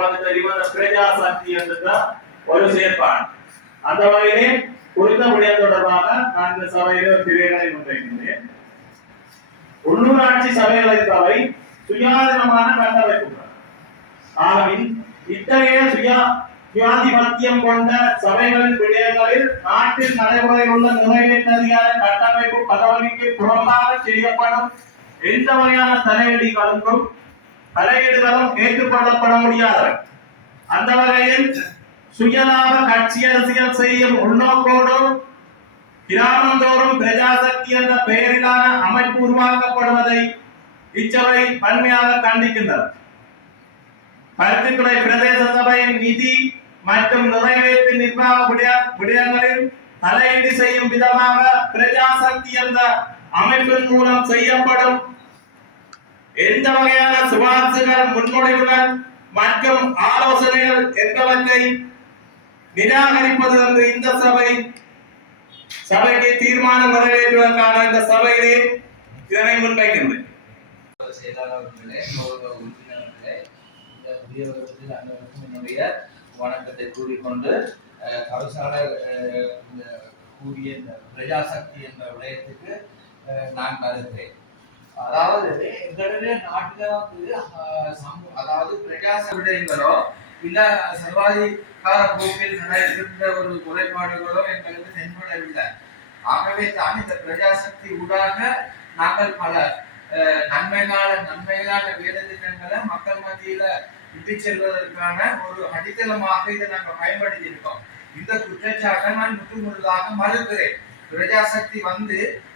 உங்களுக்கு தெரியும் அந்த பிரஜா சக்தி என்றுதான் ஒரு செயற்பாடு. அந்த வகையிலே குறித்த விடயம் தொடர்பாக நான் இந்த சபையிலே ஒரு பிரிவினை முன்வைக்கின்றேன். உள்ளூராட்சி சபைகளை சபை சுயாதீனமான கட்டமைப்புகள். ஆகவே இத்தகைய சுயாதிபத்தியம் கொண்ட சபைகளின் விடயங்களில் நாட்டில் நடைமுறையில் உள்ள நிறைவேற்ற அதிகார கட்டமைப்பு பதவிக்கு புறம்பாக செய்யப்படும் எந்த வகையான தலையீடுகளும் ஏற்றுக்கொள்ளப்பட முடியாதவை. அந்த வகையில் சுயலாப கட்சி அரசியல் செய்யும் உள்நோக்கோடு கிராமந்தோறும் பிரஜாசக்தி என்ற பெயரிலான அமைப்பு உருவாக்கப்படுவதை இச்சபை வன்மையாக கண்டிக்கின்றது. பருத்தித்துறை பிரதேச சபையின் நிதி மற்றும் நிறைவேற்று நிர்வாக விடயங்களில் தலையீடு செய்யும் விதமாக பிரஜாசக்தி என்ற அமைப்பின் மூலம் செய்யப்படும் எந்த வகையான சிபார்சுகள், முன்மொழிவுகள் மற்றும் ஆலோசனைகள் என்பவற்றை நிராகரிப்பது என்று இந்த சபைக்கு தீர்மானம் நிறைவேற்றுவதற்கான இந்த சபையிலே இதனை முன்வைக்கின்றேன். என்னுடைய வணக்கத்தை கூறிக்கொண்டு கவிசாளர் கூறிய இந்த பிரஜாசக்தி என்ற விடயத்துக்கு நான் கருதுகிறேன். அதாவது எங்களுடைய நாட்டில அதாவது பிரஜாச விடயங்களோ இல்ல சர்வாதிகார போக்கில் நடைபெற்ற ஒரு குறைபாடுகளோ எங்களுக்கு தென்படவில்லை. ஆகவே தான் இந்த பிரஜாசக்தி ஊடாக நாங்கள் பல நன்மையான வேலை திட்டங்களை மக்கள் மத்தியில விட்டு செல்வதற்கான ஒரு அடித்தளமாக இதை நாங்கள் பயன்படுத்தி இருக்கோம். இந்த குற்றச்சாட்டை நான் முற்றுமுழுதாக மறுக்கிறேன். பிரஜாசக்தி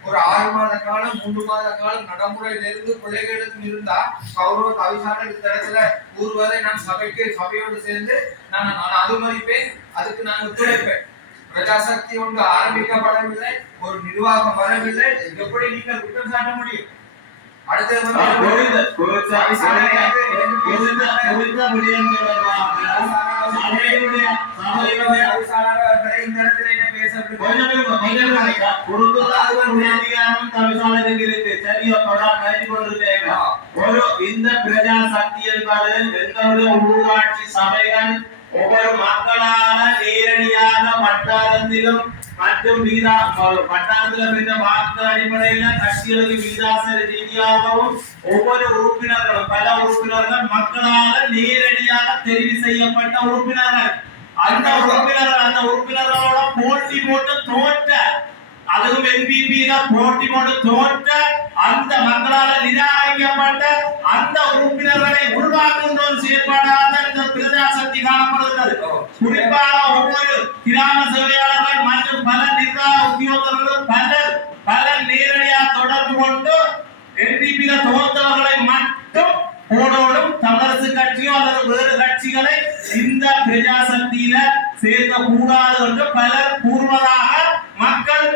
ஒரு 6 மாத காலம் 3 மாத காலம் நடைமுறையிலிருந்து பிள்ளைகளுக்கும் இருந்தா கௌரவ தவிசாளர் இந்த இடத்துல கூறுவதை நான் சபையோடு சேர்ந்து நான் அனுமதிப்பேன். அதுக்கு நான் ஒத்துழைப்பேன். பிரஜாசக்தி ஒன்று ஆரம்பிக்கப்படவில்லை, ஒரு நிர்வாகம் வரவில்லை. எப்படி நீங்கள் குற்றம் சாட்ட முடியும்? அடுத்தது இந்த பிரஜா சக்தி என்பது எங்களுடைய உள்ளூராட்சி சபைகள் ஒவ்வொரு மக்களான நேரடியாக வட்டாரத்திலும் மற்றும் வட்டாரத்தில் வாக்கு அடிப்படையில கட்சிகளுக்கு விகிதாசார ரீதியாகவும் ஒவ்வொரு உறுப்பினர்களும் பல உறுப்பினர்கள் மக்களால் நேரடியாக தெரிவு செய்யப்பட்ட உறுப்பினர்கள். அந்த உறுப்பினர்களோட போட்டி போட்டு தோற்ற, அதுவும் என்பிபியில போட்டி போட்டு தோற்ற அந்த மக்களால் நிராகரிக்கப்பட்ட அந்த உறுப்பினர்களை உருவாக்குகின்ற ஒரு செயற்பாடாக இந்த பிரஜாசக்தி காணப்படுகிறது. குறிப்பாக ஒவ்வொரு கிராம சேவையாளர்கள் மற்றும் பல நிர்வாக உத்தியோகத்தர்கள் பலர் நேரடியாக தொடர்பு கொண்டு என்பிபியில தோற்றவர்களை மட்டும் போடோடும் தமிழரசு கட்சியோ அல்லது வேறு கட்சிகளை இந்த பிரஜாசக்தியில சேர்க்க கூடாது என்று பலர் கூறுவதாக மக்கள்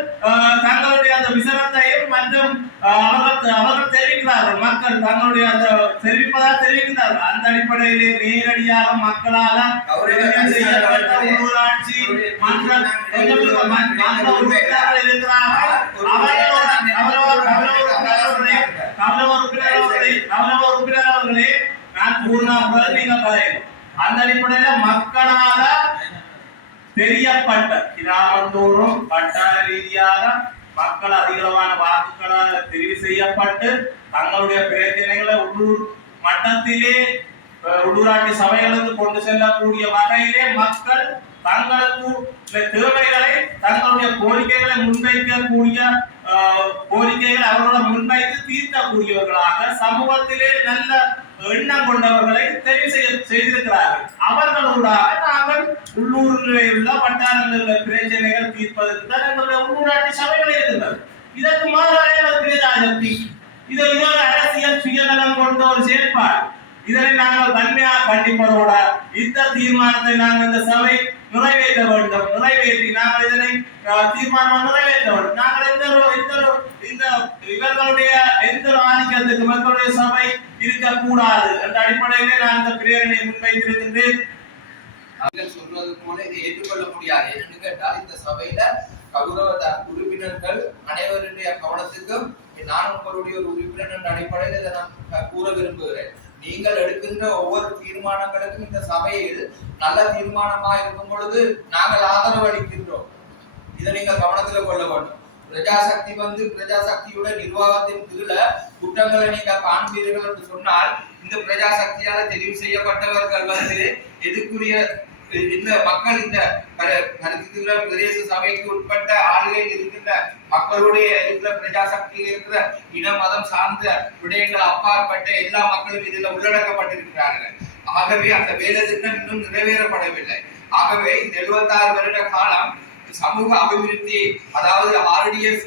தங்களுடைய அந்த விசனத்தையும் மற்றும் அவர்கள் தெரிவிக்கிறார்கள். மக்கள் தங்களுடைய அந்த தெரிவிக்கிறார்கள். அந்த அடிப்படையிலே நேரடியாக மக்களால் செய்யப்பட்ட உள்ளூராட்சி மன்ற உறுப்பினர்கள் இருக்கிறார்கள். உறுப்பினர்களே நான் கூறினார்கள் நீங்கள் கதையும். அந்த அடிப்படையில மக்களால தெரியப்பட்ட கிராமந்தோறும் வட்டார ரீதியாக மக்கள் அதிகளவான வாக்குகளால் தெரிவு செய்யப்பட்டு தங்களுடைய பிரச்சனைகளை உள்ளூர் மட்டத்திலே உள்ளூராட்சி சபைகளுக்கு கொண்டு செல்லக்கூடிய வகையிலே மக்கள் தங்களுக்கு தேவைகளை தங்களுடைய கோரிக்கைகளை முன்வைக்கக்கூடிய கோரிக்கைகளை அவர்களோட முன்வைத்து தீர்க்கக்கூடியவர்களாக சமூகத்திலே நல்ல எண்ணம் கொண்டவர்களை தெரிவு செய்திருக்கிறார்கள். அவர்களூடாக நாங்கள் உள்ளூரில் உள்ள வட்டாரங்களில் பிரச்சனைகள் தீர்ப்பதற்கு தான் எங்களுடைய உள்ளூராட்சி சபைகள் இருக்கின்றது. இதற்கு மாறாக பிரஜாசக்தி இது ஒரு அரசியல் சுயநலம் கொண்ட ஒரு செயற்பாடு. இதனை நாங்கள் வன்மையாக கண்டிப்பதோட இந்த தீர்மானத்தை நாங்கள் இந்த சபை நிறைவேற்ற வேண்டும். நிறைவேற்றி நாங்கள் இதனை தீர்மானம் நிறைவேற்ற வேண்டும். நாங்கள் இந்த இவர்களுடைய எந்த ஆதிக்கத்துக்கு மக்களுடைய சபை இருக்கக்கூடாது என்ற அடிப்படையிலே நான் இந்த பிரேரணை முன்வைத்திருக்கின்றேன். சொல்றது போல இதை ஏற்றுக்கொள்ள முடியாது. என்னன்னு கேட்டால் இந்த சபையில கௌரவ உறுப்பினர்கள் அனைவருடைய கவனத்துக்கும் நான் உங்களுடைய ஒரு உறுப்பினர் என்ற அடிப்படையில் இதை நான் கூற விரும்புகிறேன். நீங்கள் எடுக்கின்ற ஒவ்வொரு தீர்மானங்களுக்கும் இந்த சபையில் நல்ல தீர்மானமா இருக்கும் பொழுது நாங்கள் ஆதரவு அளிக்கின்றோம். இதை நீங்கள் கவனத்தில் கொள்ள வேண்டும். பிரஜாசக்தி பிரஜாசக்தியோட நிர்வாகத்தின் கீழ குற்றங்களை நீங்க காண்பீர்கள் என்று சொன்னால் இந்த பிரஜாசக்தியால தெரிவு செய்யப்பட்டவர்கள் எதுக்குரிய இந்த மக்கள் இந்த பிரதேச சபைக்கு உட்பட்ட ஆளுகையில் இருக்கின்ற மக்களுடைய இருக்கிற பிரஜாசக்தியில் இருக்கிற இன மதம் சார்ந்த விடயங்கள் அப்பாற்பட்ட எல்லா மக்களும் இதில் உள்ளடக்கப்பட்டிருக்கிறார்கள். ஆகவே அந்த வேலை திட்டம் இன்னும் நிறைவேறப்படவில்லை. ஆகவே இந்த 76 வருட காலம் சமூக அபிவிருத்தி, அதாவது RDS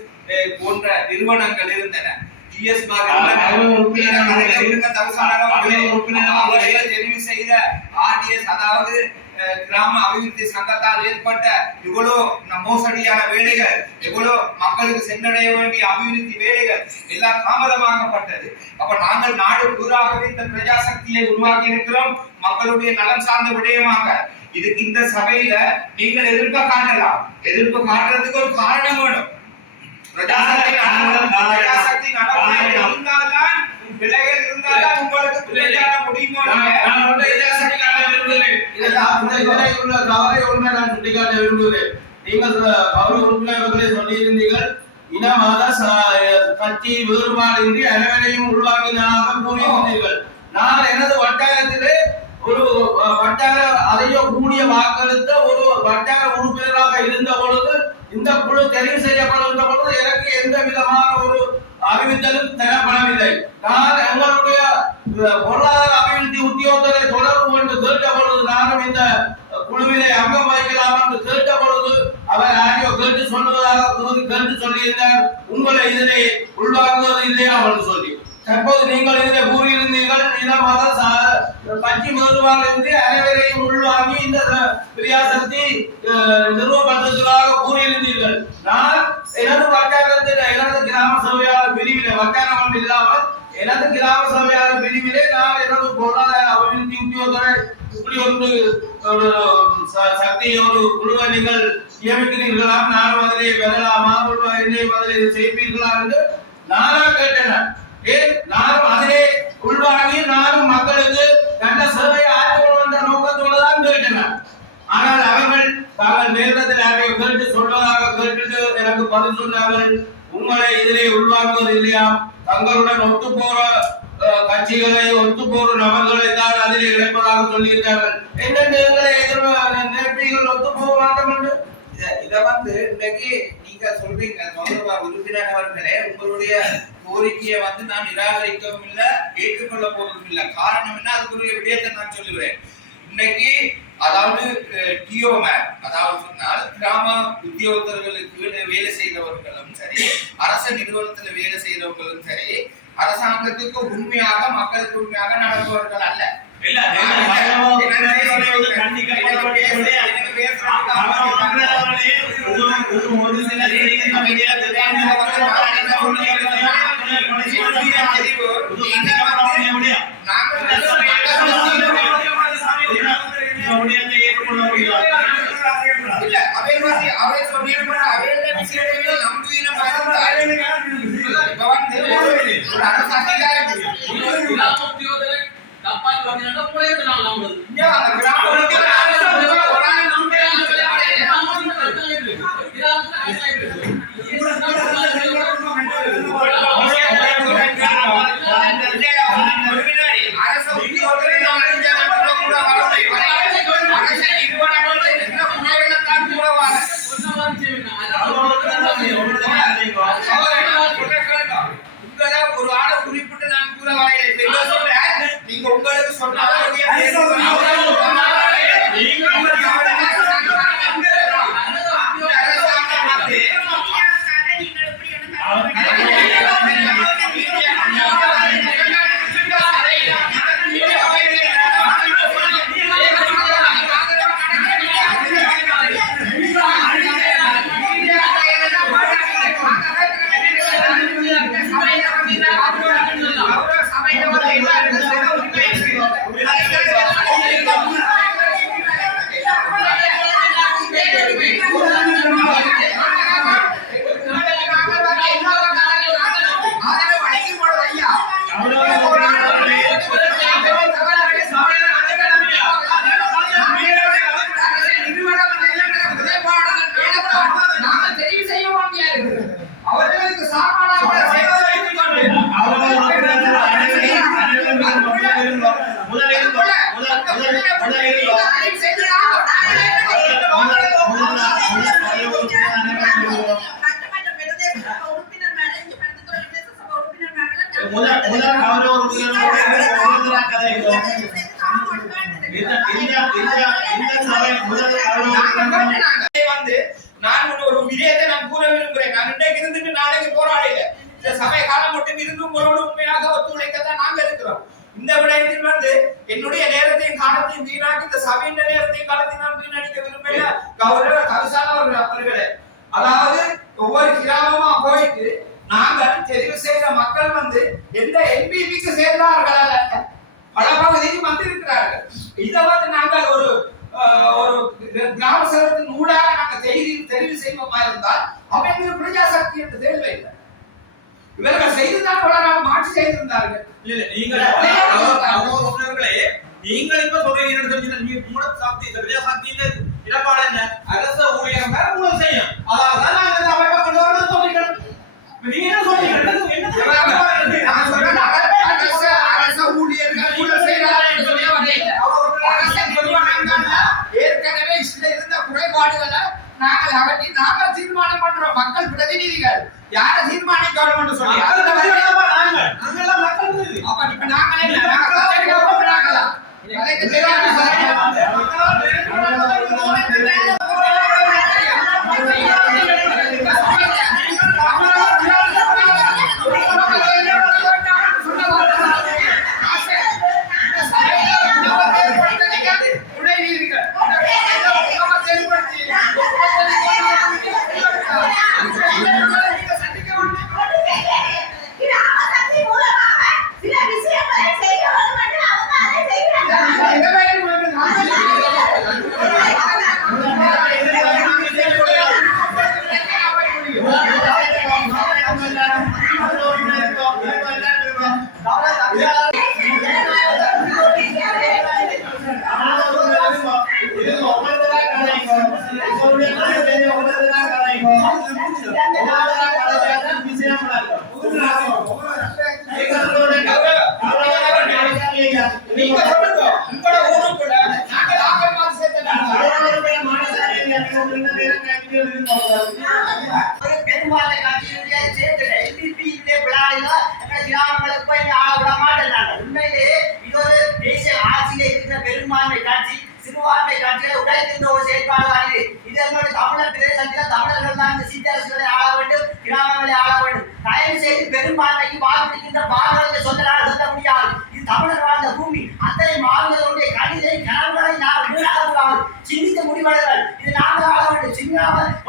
போன்ற நிறுவனங்கள் இருந்தன. தெரிவு செய்த RDS, அதாவது கிராம அபிவிருத்தி சங்கத்தால் ஏற்பட்ட இவ்வளவு மோசடியான வேலைகள், எவ்வளவு மக்களுக்கு சென்றடைய வேண்டிய அபிவிருத்தி வேலைகள் எல்லாம் தாமதமாக்கப்பட்டது. அப்ப நாங்கள் நாடு பூராகவே இந்த பிரஜாசக்தியை உருவாக்கி இருக்கிறோம், மக்களுடைய நலன் சார்ந்த விடயமாக. இதுக்கு இந்த சபையில நீங்கள் எதிர்ப்பு காட்டலாம். எதிர்ப்பு காட்டுறதுக்கு ஒரு காரணம் வேணும். பிரஜாசக்தி நடைமுறையில் இருந்தால்தான், விலைகள் இருந்தால்தான் உங்களுக்கு பிரஜான முடியுமோ. நான் சுட்டிக்காட்ட விரும்புகிறேன். நீங்கள் கௌரவ உறுப்பினர்களை சொல்லியிருந்தீர்கள், இன மத கட்சி வேறுபாடின்றி அனைவரையும் உருவாக்கினாக கூறியிருந்தீர்கள். நான் எனது வட்டாரத்திலே ஒரு வட்டார அதையக்கூடிய வாக்களித்த ஒரு வட்டார உறுப்பினராக இருந்த பொழுது, இந்த குழு தெரிவு செய்யப்படுகின்ற பொழுது எனக்கு எந்த விதமான ஒரு அறிவித்தலும் தரப்படவில்லை. நான் எங்களுடைய பொருளாதார அபிவிருத்தி உத்தியோகத்தை தொடர்பு கொண்டு கேட்ட பொழுது, நானும் இந்த குழுவிலே அங்கம் வகிக்கலாம் என்று கேட்ட பொழுது அவர் யாரையோ கேட்டு சொல்வதாக கேட்டு சொல்லியிருந்தார், உங்களை இதிலே உள்வாங்குவது இல்லையா என்று சொல்லி. தற்போது நீங்கள் இதில் கூறியிருந்தீர்கள், இன மத கட்சி வேறுபாடின்றி அனைவரையும் உள்வாங்கி இந்த பிரஜாசக்தி நிறுவப்பட்டதாக கூறியிருந்தீர்கள். நான் எனது வட்டாரத்தில் எனது கிராம சபையாளர் பிரிவிலே, வட்டாரம் ஒன்று இல்லாமல் எனது கிராம சபையாளர் பிரிவிலே நான் எனது பொருளாதார அபிவிருத்தி உத்தியோகரை இப்படி ஒரு சக்தியை ஒரு குழுவை நீங்கள் நியமிக்கிறீர்களா, நானும் அதிலே வரலாமா, அதிலே செய்வீர்களா என்று நானா கேட்டேன். நானும் அதிலே உள்வாங்கி நானும் மக்களுக்கு நல்ல சேவை ஆற்றணும் என்ற நோக்கத்தோடு தான் கேட்டனர். ஆனால் அவர்கள் தாங்கள் நேரத்தில் யாரையோ கேட்டு சொல்வதாக கேட்டுட்டு எனக்கு பதில் சொன்னார்கள், உங்களை இதிலே உள்வாங்குவது இல்லையா, தங்களுடன் ஒத்து போற கட்சிகளை ஒத்து போற நபர்களை தான் அதிலே இணைப்பதாக சொல்லியிருந்தார்கள். எங்களை நேர்மைகள் ஒத்து போக மாட்டோம் என்று இத இன்றைக்கு நீங்க சொல்றீங்க உறுப்பினர்களே, உங்களுடைய கோரிக்கையை நான் நிராகரிக்கவும் இல்லை, ஏற்றுக்கொள்ள போவதும் இல்லை. காரணம் என்ன, அதுக்குரிய விடயத்தை நான் சொல்லுகிறேன். இன்னைக்கு அதாவது டிஓமேன், அதாவது சொன்னால் கிராம உத்தியோகத்தர்களுக்கு வேலை செய்தவர்களும் சரி, அரசு நிறுவனத்தில் வேலை செய்தவர்களும் சரி, அரசாங்கத்துக்கு உண்மையாக மக்களுக்கு உண்மையாக நடப்பவர்கள் அல்ல. ஒரு ஆளை குறிப்பிட்டு நான் கூற வரையில நீங்க உங்களுக்கு சொன்ன வந்து நான் ஒரு விடயத்தை நான் கூற விரும்புகிறேன். நான் இன்றைக்கு இருந்துட்டு நாளைக்கு போராடல. இந்த சமய காலம் மட்டும் இருந்து உங்களோடு உண்மையாக ஒத்துழைக்கத்தான் நாங்க இருக்கிறோம். இந்த விடயத்தில் வந்து என்னுடைய நேரத்தையும் காலத்தையும் வீணாக்கி இந்த சபையின் நேரத்தையும் காலத்தையும் நான் வீணடிக்க விரும்பல. கௌரவ கவிசால அவர்களே, அதாவது ஒவ்வொரு கிராமமா போயிட்டு நாங்கள் தெரிவு செய்த மக்கள் வந்து எந்த என்பிபிக்கு சேர்ந்தார்கள் அல்ல, பல பகுதிக்கு வந்திருக்கிறார்கள். இதை வந்து நாங்கள் ஒரு கிராம சபையின் ஊடாக நாங்கள் தெரிவு செய்வோமா இருந்தால் அவங்களுக்கு பிரஜாசக்தி என்று தேவையில்லை. இவர்கள் செய்துதான் பலராக மாற்றி செய்திருந்தார்கள். நீங்கள் இப்ப சொல்றீங்க பிரஜாசக்தியில இடப்பாடு என்ன அரச ஊழியர் வேற மூலம் செய்யும். அதாவது நாங்கள் அமைப்பை கொண்டு வரணும் சொல்றீங்க. நீங்க என்ன சொல்றீங்க? அரச ஊழியர்கள் ஊழல் செய்கிறார்கள் சொல்லி வரீங்க. ஏற்கனவே இதுல இருந்த குறைபாடுகளை நாங்கள் அகற்றி நாங்கள் தீர்மானம் பண்றோம். மக்கள் பிரதிநிதிகள் யார தீர்மானிக்கணும் என்று சொல்லி பெரும்பாலை கட்சியினுடைய கிராமங்களுக்கு போய் ஆள விட மாட்டேன். உண்மையிலேயே இது ஒரு தேசிய ஆட்சியில இருக்கிற பெரும்பான்மை கட்சி சிறுபான்மை கட்சிகளை உடைக்கின்ற ஒரு செயற்பாடு. இது எங்களுடைய தமிழர் பிரதேசத்தில் தமிழர்கள் தான் இந்த சிற்றரசுகளை ஆள வேண்டும், கிராமங்களை ஆள வேண்டும். தயவு செய்து பெரும்பான்மைக்கு வாக்களிக்கின்ற பாரதத்தை சொல்ல முடியாது. இது தமிழர் வாழ்ந்த பூமி. அத்தனை மாநிலங்களுடைய கணிதை கனவுகளை நாம் வீணாகக்கூடாது. சிந்திக்க முடிவெடுங்கள். இது நாங்கள் ஆள வேண்டும்.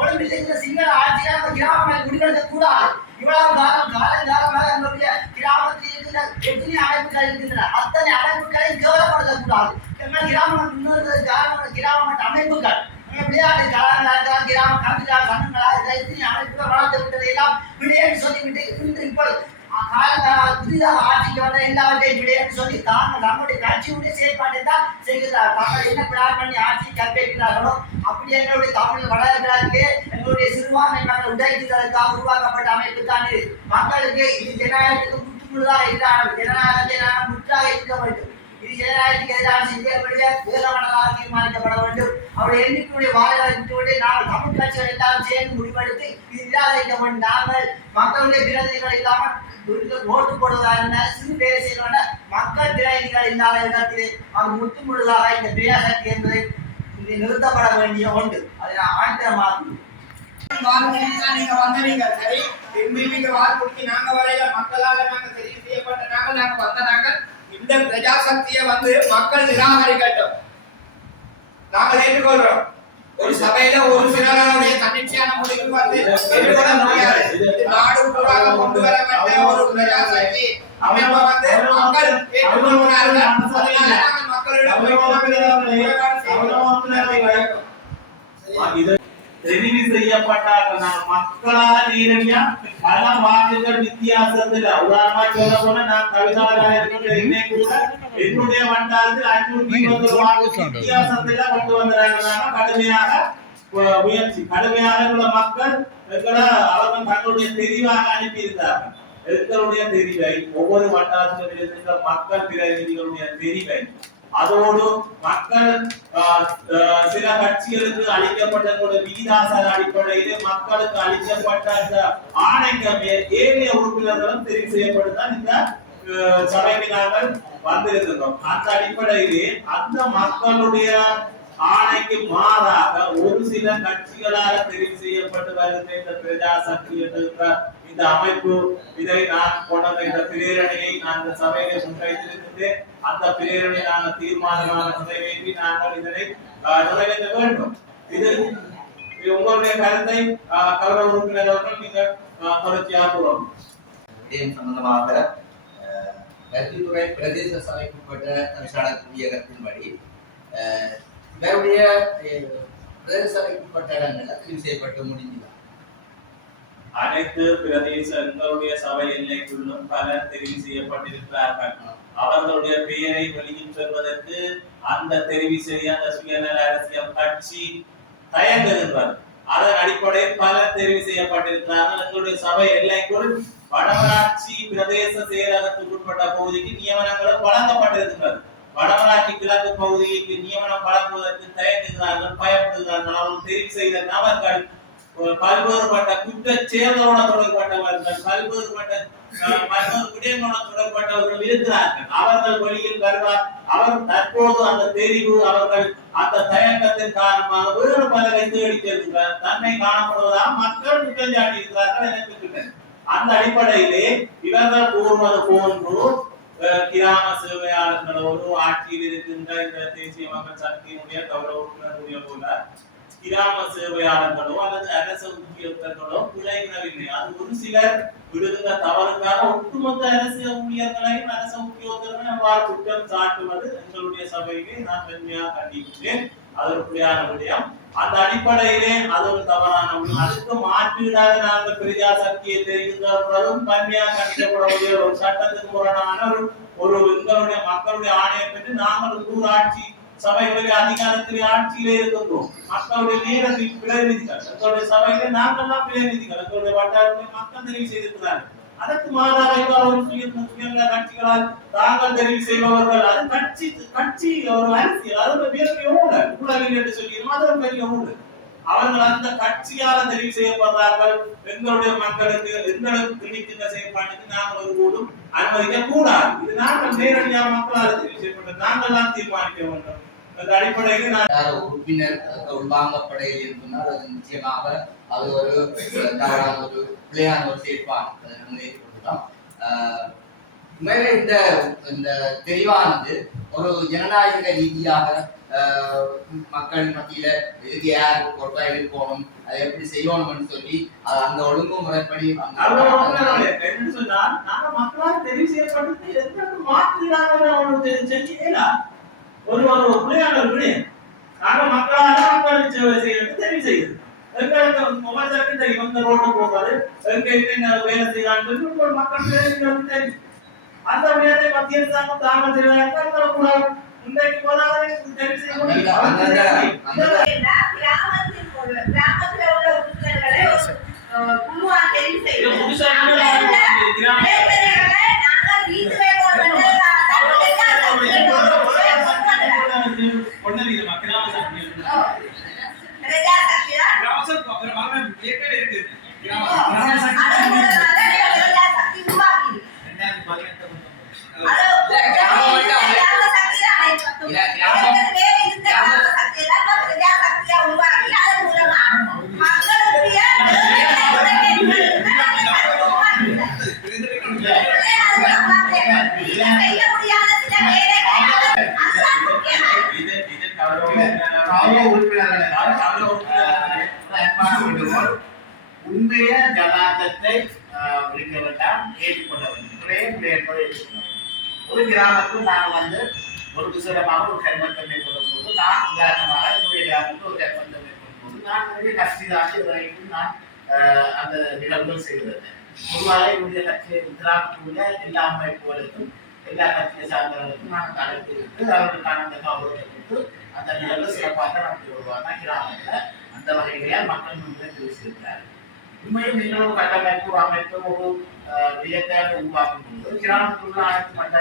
ஒழுங்கில் இருக்கிற சிங்கள ஆட்சியாக கிராமங்களை முடிவெடுக்க கூடாது. இவ்வளவு காலமாக எங்களுடைய கிராமத்தில் இருக்கிற எத்தனை அமைப்புகள் இருக்கின்றன. அத்தனை அமைப்புகளை கேவலப்படுத்தக்கூடாது. எங்கள் கிராமம் இன்னொரு கிராம அமைப்புகள் விளையாட்டு கலாச்சார கிராம கல்வியாளர் சங்கங்களா எத்தனை அமைப்புகள் வளர்த்து விட்டதை எல்லாம் விளையாட்டு சொல்லிவிட்டு இன்று இப்பொழுது புதிதாக ஆட்சிக்கு வந்த எல்லாவற்றையும் விளையாட்டு சொல்லி தாங்கள் நம்முடைய கட்சியுடைய செயற்பாட்டை தான் செய்கிறார். தாங்கள் என்ன பிளான் பண்ணி ஆட்சி கற்பிக்கிறார்களோ அப்படி எங்களுடைய தமிழ் வளர்கிறார்களே எங்களுடைய சிறுபான்மை மக்கள் உடைக்கிறதுக்காக உருவாக்கப்பட்ட அமைப்பு தான் இது. மக்களுக்கு இது ஜனநாயகத்துக்கு முற்றுமுழுதாக இருக்கிறார்கள். ஜனநாயகத்தை நாம் முற்றாக இருக்க வேண்டும். இது ஜனநாயகத்துக்கு எதிரான சிந்தியக்கூடிய வேதமனதாக தீர்மானிக்கப்பட வேண்டும். அவருடைய எண்ணிக்கையுடைய வாழை நாங்கள் தமிழ் கட்சிகள் எல்லாம் சேர்ந்து முடிவெடுத்து இது இல்லாத வேண்டும். நாங்கள் மக்களுடைய பிரதிநிதிகள் இல்லாமல் ஓட்டு போடுவதாக சிறு வேலை செய்யணும்னா மக்கள் பிரதிநிதிகள் இல்லாத இடத்திலே அது முற்றுமுழுதாக இந்த பிரஜாசக்தி என்பதை நிறுத்தப்பட வேண்டிய ஒன்று. அதை ஆழ்த்தமாக்கும் நீங்க வந்தீங்க சரி, எம்பிபிக்கு வாக்கு கொடுத்து நாங்க வரையில மக்களால நாங்க தெரிவு செய்யப்பட்ட நாங்க வந்தனாங்க. இந்த பிரஜாசக்தியை வந்து மக்கள் நிராகரிக்கட்டும். நாங்கள் ஏற்றுக்கொள்றோம். ஒரு சபையில ஒரு சிலருடைய தன்னிச்சையான முடிவுக்கு வந்து ஏற்றுக்கொள்ள முடியாது. நாடு பூராக கொண்டு வர வேண்டிய ஒரு பிரஜாசக்தி அமைப்பை வந்து மக்கள் ஏற்றுக்கொள்கிறார்கள். அதனால நாங்கள் மக்களிடம் தெரிவு செய்யப்பட்ட மக்களால் நேரடியா பல வாக்குகள் வித்தியாசத்துல உதாரணமா சொல்ல போனா நான் கவிதாலயம் கூட என்னுடைய வட்டாரத்தில் 520 வாக்கு வித்தியாசத்துல கொண்டு வந்தாங்க. கடுமையாக முயற்சி கடுமையாக உள்ள மக்கள் அவர்கள் தங்களுடைய தெரிவாக அனுப்பியிருந்தார்கள். எங்களுடைய தெரிவை ஒவ்வொரு வட்டாரத்திலும் இருக்கின்ற மக்கள் பிரதிநிதிகளுடைய தெரிவை அதோடு மக்கள் சில கட்சிகளுக்கு அளிக்கப்பட்ட விகிதாசார அடிப்படையிலே மக்களுக்கு அளிக்கப்பட்ட அந்த ஆணைக்கு ஏனைய உறுப்பினர்களும் தெரிவு செய்யப்பட்டுதான் இந்த சபைக்கு நாங்கள் வந்திருக்கிறோம். அந்த அடிப்படையிலே அந்த மக்களுடைய ஆணைக்கு மாறாக ஒரு சில கட்சிகளால் தெரிவு செய்யப்பட்டு வருகின்ற இந்த பிரஜா சக்தி என்ற இந்த அமைப்பு, இதை நான் கொண்ட இந்த பிரேரணையை நான் இந்த சபையிலே முன்வைத்திருக்கின்றேன். அந்த பிரேரணை நாங்கள் தீர்மானமாக நிறைவேற்றி நாங்கள் இதனை நிறைவேற்ற வேண்டும். இது உங்களுடைய கருத்தை கௌரவ உறுப்பினர்கள் நீங்கள் தொடர்ச்சியாக கூறணும். இதன் சம்பந்தமாக கல்வித்துறை பிரதேச சபைக்குட்பட்ட தவிசாளர் குடியரசின்படி இவருடைய பிரதேச சபைக்குட்பட்ட இடங்கள் தெரிவு செய்யப்பட்டு முடிந்தது. அனைத்து பிரதேசங்களுடைய சபை எல்லைக்குள்ளும் பலர் தெரிவு செய்யப்பட்டிருக்கிறார்கள். அவர்களுடைய பெயரை வெளியில் சொல்வதற்கு அந்த தெரிவு செய்ய அந்த சுயநல அரசியல் கட்சி தயங்குகின்றது. அதன் அடிப்படையில் பலர் தெரிவு செய்யப்பட்டிருக்கிறார்கள். எங்களுடைய சபை எல்லைக்குள் வடமராட்சி பிரதேச செயலகத்துக்கு உட்பட்ட பகுதிக்கு நியமனங்களும் வழங்கப்பட்டிருக்கின்றது. வடமராட்சி கிழக்கு பகுதிக்கு நியமனம் வழங்குவதற்கு தயங்குகிறார்கள், பயப்படுகிறார்கள். அவர்கள் தெரிவு செய்த நபர்கள் பல்வேறுபட்ட குற்ற செயல்களோட தொடர்பட்டவர்கள், பல்வேறுபட்ட மற்றொரு விடயங்களோட தொடர்பட்டவர்கள் இருக்கிறார்கள். அவர்கள் வெளியில் வருவார். அவர் தற்போது அந்த தெரிவு அவர்கள் அந்த தயக்கத்தின் காரணமாக வேறு பலரை தேடி செல்கிறார். தன்னை காணப்படுவதாக மக்கள் குற்றம் சாட்டியிருக்கிறார்கள் எனக்கு. அந்த அடிப்படையிலே இவர்கள் கூறுவது போன்று கிராம சேவையாளர்களோடு ஆட்சியில் இருக்கின்ற இந்த தேசிய மக்கள் சக்தியினுடைய கௌரவ உறுப்பினர்களுடைய போல கிராம சேவையாளர்களோ அல்லது அரசு உத்தியோகர்களோ பிழையிடவில்லை. அது ஒரு சிலர் விடுகின்ற தவறுக்காக ஒட்டுமொத்த அரசு ஊழியர்களையும் அரசு உத்தியோகர்களையும் அவ்வாறு குற்றம் சாட்டுவது எங்களுடைய சபையிலே நான் பெருமையாக கண்டிக்கிறேன். அது ஒரு பிழையான விடயம். அந்த அடிப்படையிலே அது ஒரு தவறான விடயம். அதுக்கு மாற்றீடாக நாங்கள் பிரஜா சக்தியை தெரிவிக்கிறவர்களும் பன்மையாக கண்டிக்கப்படக்கூடிய ஒரு சட்டத்துக்கு முரணான ஒரு எங்களுடைய மக்களுடைய ஆணையை பெற்று நாங்கள் உள்ளூராட்சி சபைகளுடைய அதிகாரத்திலே ஆட்சியிலே இருக்கின்றோம். மக்களுடைய நேரத்தில் பிரதிநிதிகள், எங்களுடைய சபையிலே நாங்கள் தான் பிரதிநிதிகள். எங்களுடைய வட்டாரத்திலே மக்கள் தெரிவு செய்திருக்கிறார்கள். அதற்கு மாறாக ஒரு சுயநல கட்சிகளால் தாங்கள் தெரிவு செய்பவர்கள், அது கட்சி ஒரு அரசியல், அது ஒரு பெரிய ஊழல், ஊழல் என்று சொல்லிடும். அது ஒரு பெரிய ஊழல். அவர்கள் அந்த கட்சியால் தெரிவு செய்யப்படுறார்கள். எங்களுடைய மக்களுக்கு எங்களுக்கு திணிக்கின்ற செயல்பாட்டுக்கு நாங்கள் ஒரு கூடும் அனுமதிக்க கூடாது. இது நாங்கள் நேரடியாக மக்களால் தெரிவு செய்யப்பட்ட நாங்கள் தான் தீர்மானிக்க வேண்டும். அந்த அடிப்படையில் உறுப்பினர் உள்வாங்கப்படையில் இருந்தால் அது நிச்சயமாக அது ஒரு தவறான ஒரு பிள்ளையான ஒரு செயற்பாடு ஏற்படுத்தலாம். உண்மையில இந்த தெரிவானது ஒரு ஜனநாயக ரீதியாக மக்கள் மத்தியில இதுக்கு யார் பொறுப்பா இருக்கணும், அதை எப்படி செய்யணும்னு சொல்லி அந்த ஒழுங்கு முறைப்படி மக்களால் தெரிவு செய்யப்பட்டு எந்த மாற்று செய்யலாம். ஒரு பிள்ளையான விடயம் நாங்கள் மக்களால் மக்களுக்கு சேவை செய்யறது தெரிவு செய்யுது. எங்களுக்கு மொபைலுக்கு தெரியும் இந்த ரோடு போகாது, எங்க வேலை செய்யலாம்னு சொல்லி ஒரு மக்கள் தெரியும். அந்த விடயத்தை மத்திய அரசாங்கம் தாங்கள் செய்வாங்க. இன்றைக்கு போதாது தெரிவு செய்ய முடியும். கிராமத்தில் உள்ள உறுப்பினர்களை குழுவா தெரிவு செய்யும். உண்மைய ஜனாதத்தை விடுக்க வேண்டாம், ஏற்றுக்கொள்ள வேண்டும். ஒரு கிராமத்தில் நாங்கள் ஒரு விசேடமாக ஒரு கர்மத்தை மேற்கொள்ளும் போது, நான் உதாரணமாக என்னுடைய கிராமத்தில் ஒரு கர்மத்தை மேற்கொள்ளும் போது நான் என்னுடைய கஷ்டிதான் இதுவரைக்கும் நான் அந்த நிகழ்வுகள் செய்கிறது. பொதுவாக என்னுடைய கட்சியை கிராமத்தில் உள்ள எல்லா அமைப்புகளுக்கும் எல்லா கட்சியை சார்ந்தவர்களுக்கும் நான் அழைத்து அவர்களுக்கான அந்த கௌரவத்தை கொடுத்து அந்த நிகழ்வு சிறப்பாக நடத்தி வருவாங்க. கிராமத்தில் அந்த வகையிலேயே மக்கள் முன்பே தெரிவித்திருக்கிறார்கள். உண்மையில் நீங்கள் ஒரு கட்டமைப்பு அமைப்பு ஒரு வியத்தை உருவாக்கும் போது கிராமத்தில் உள்ள அனைத்து மட்ட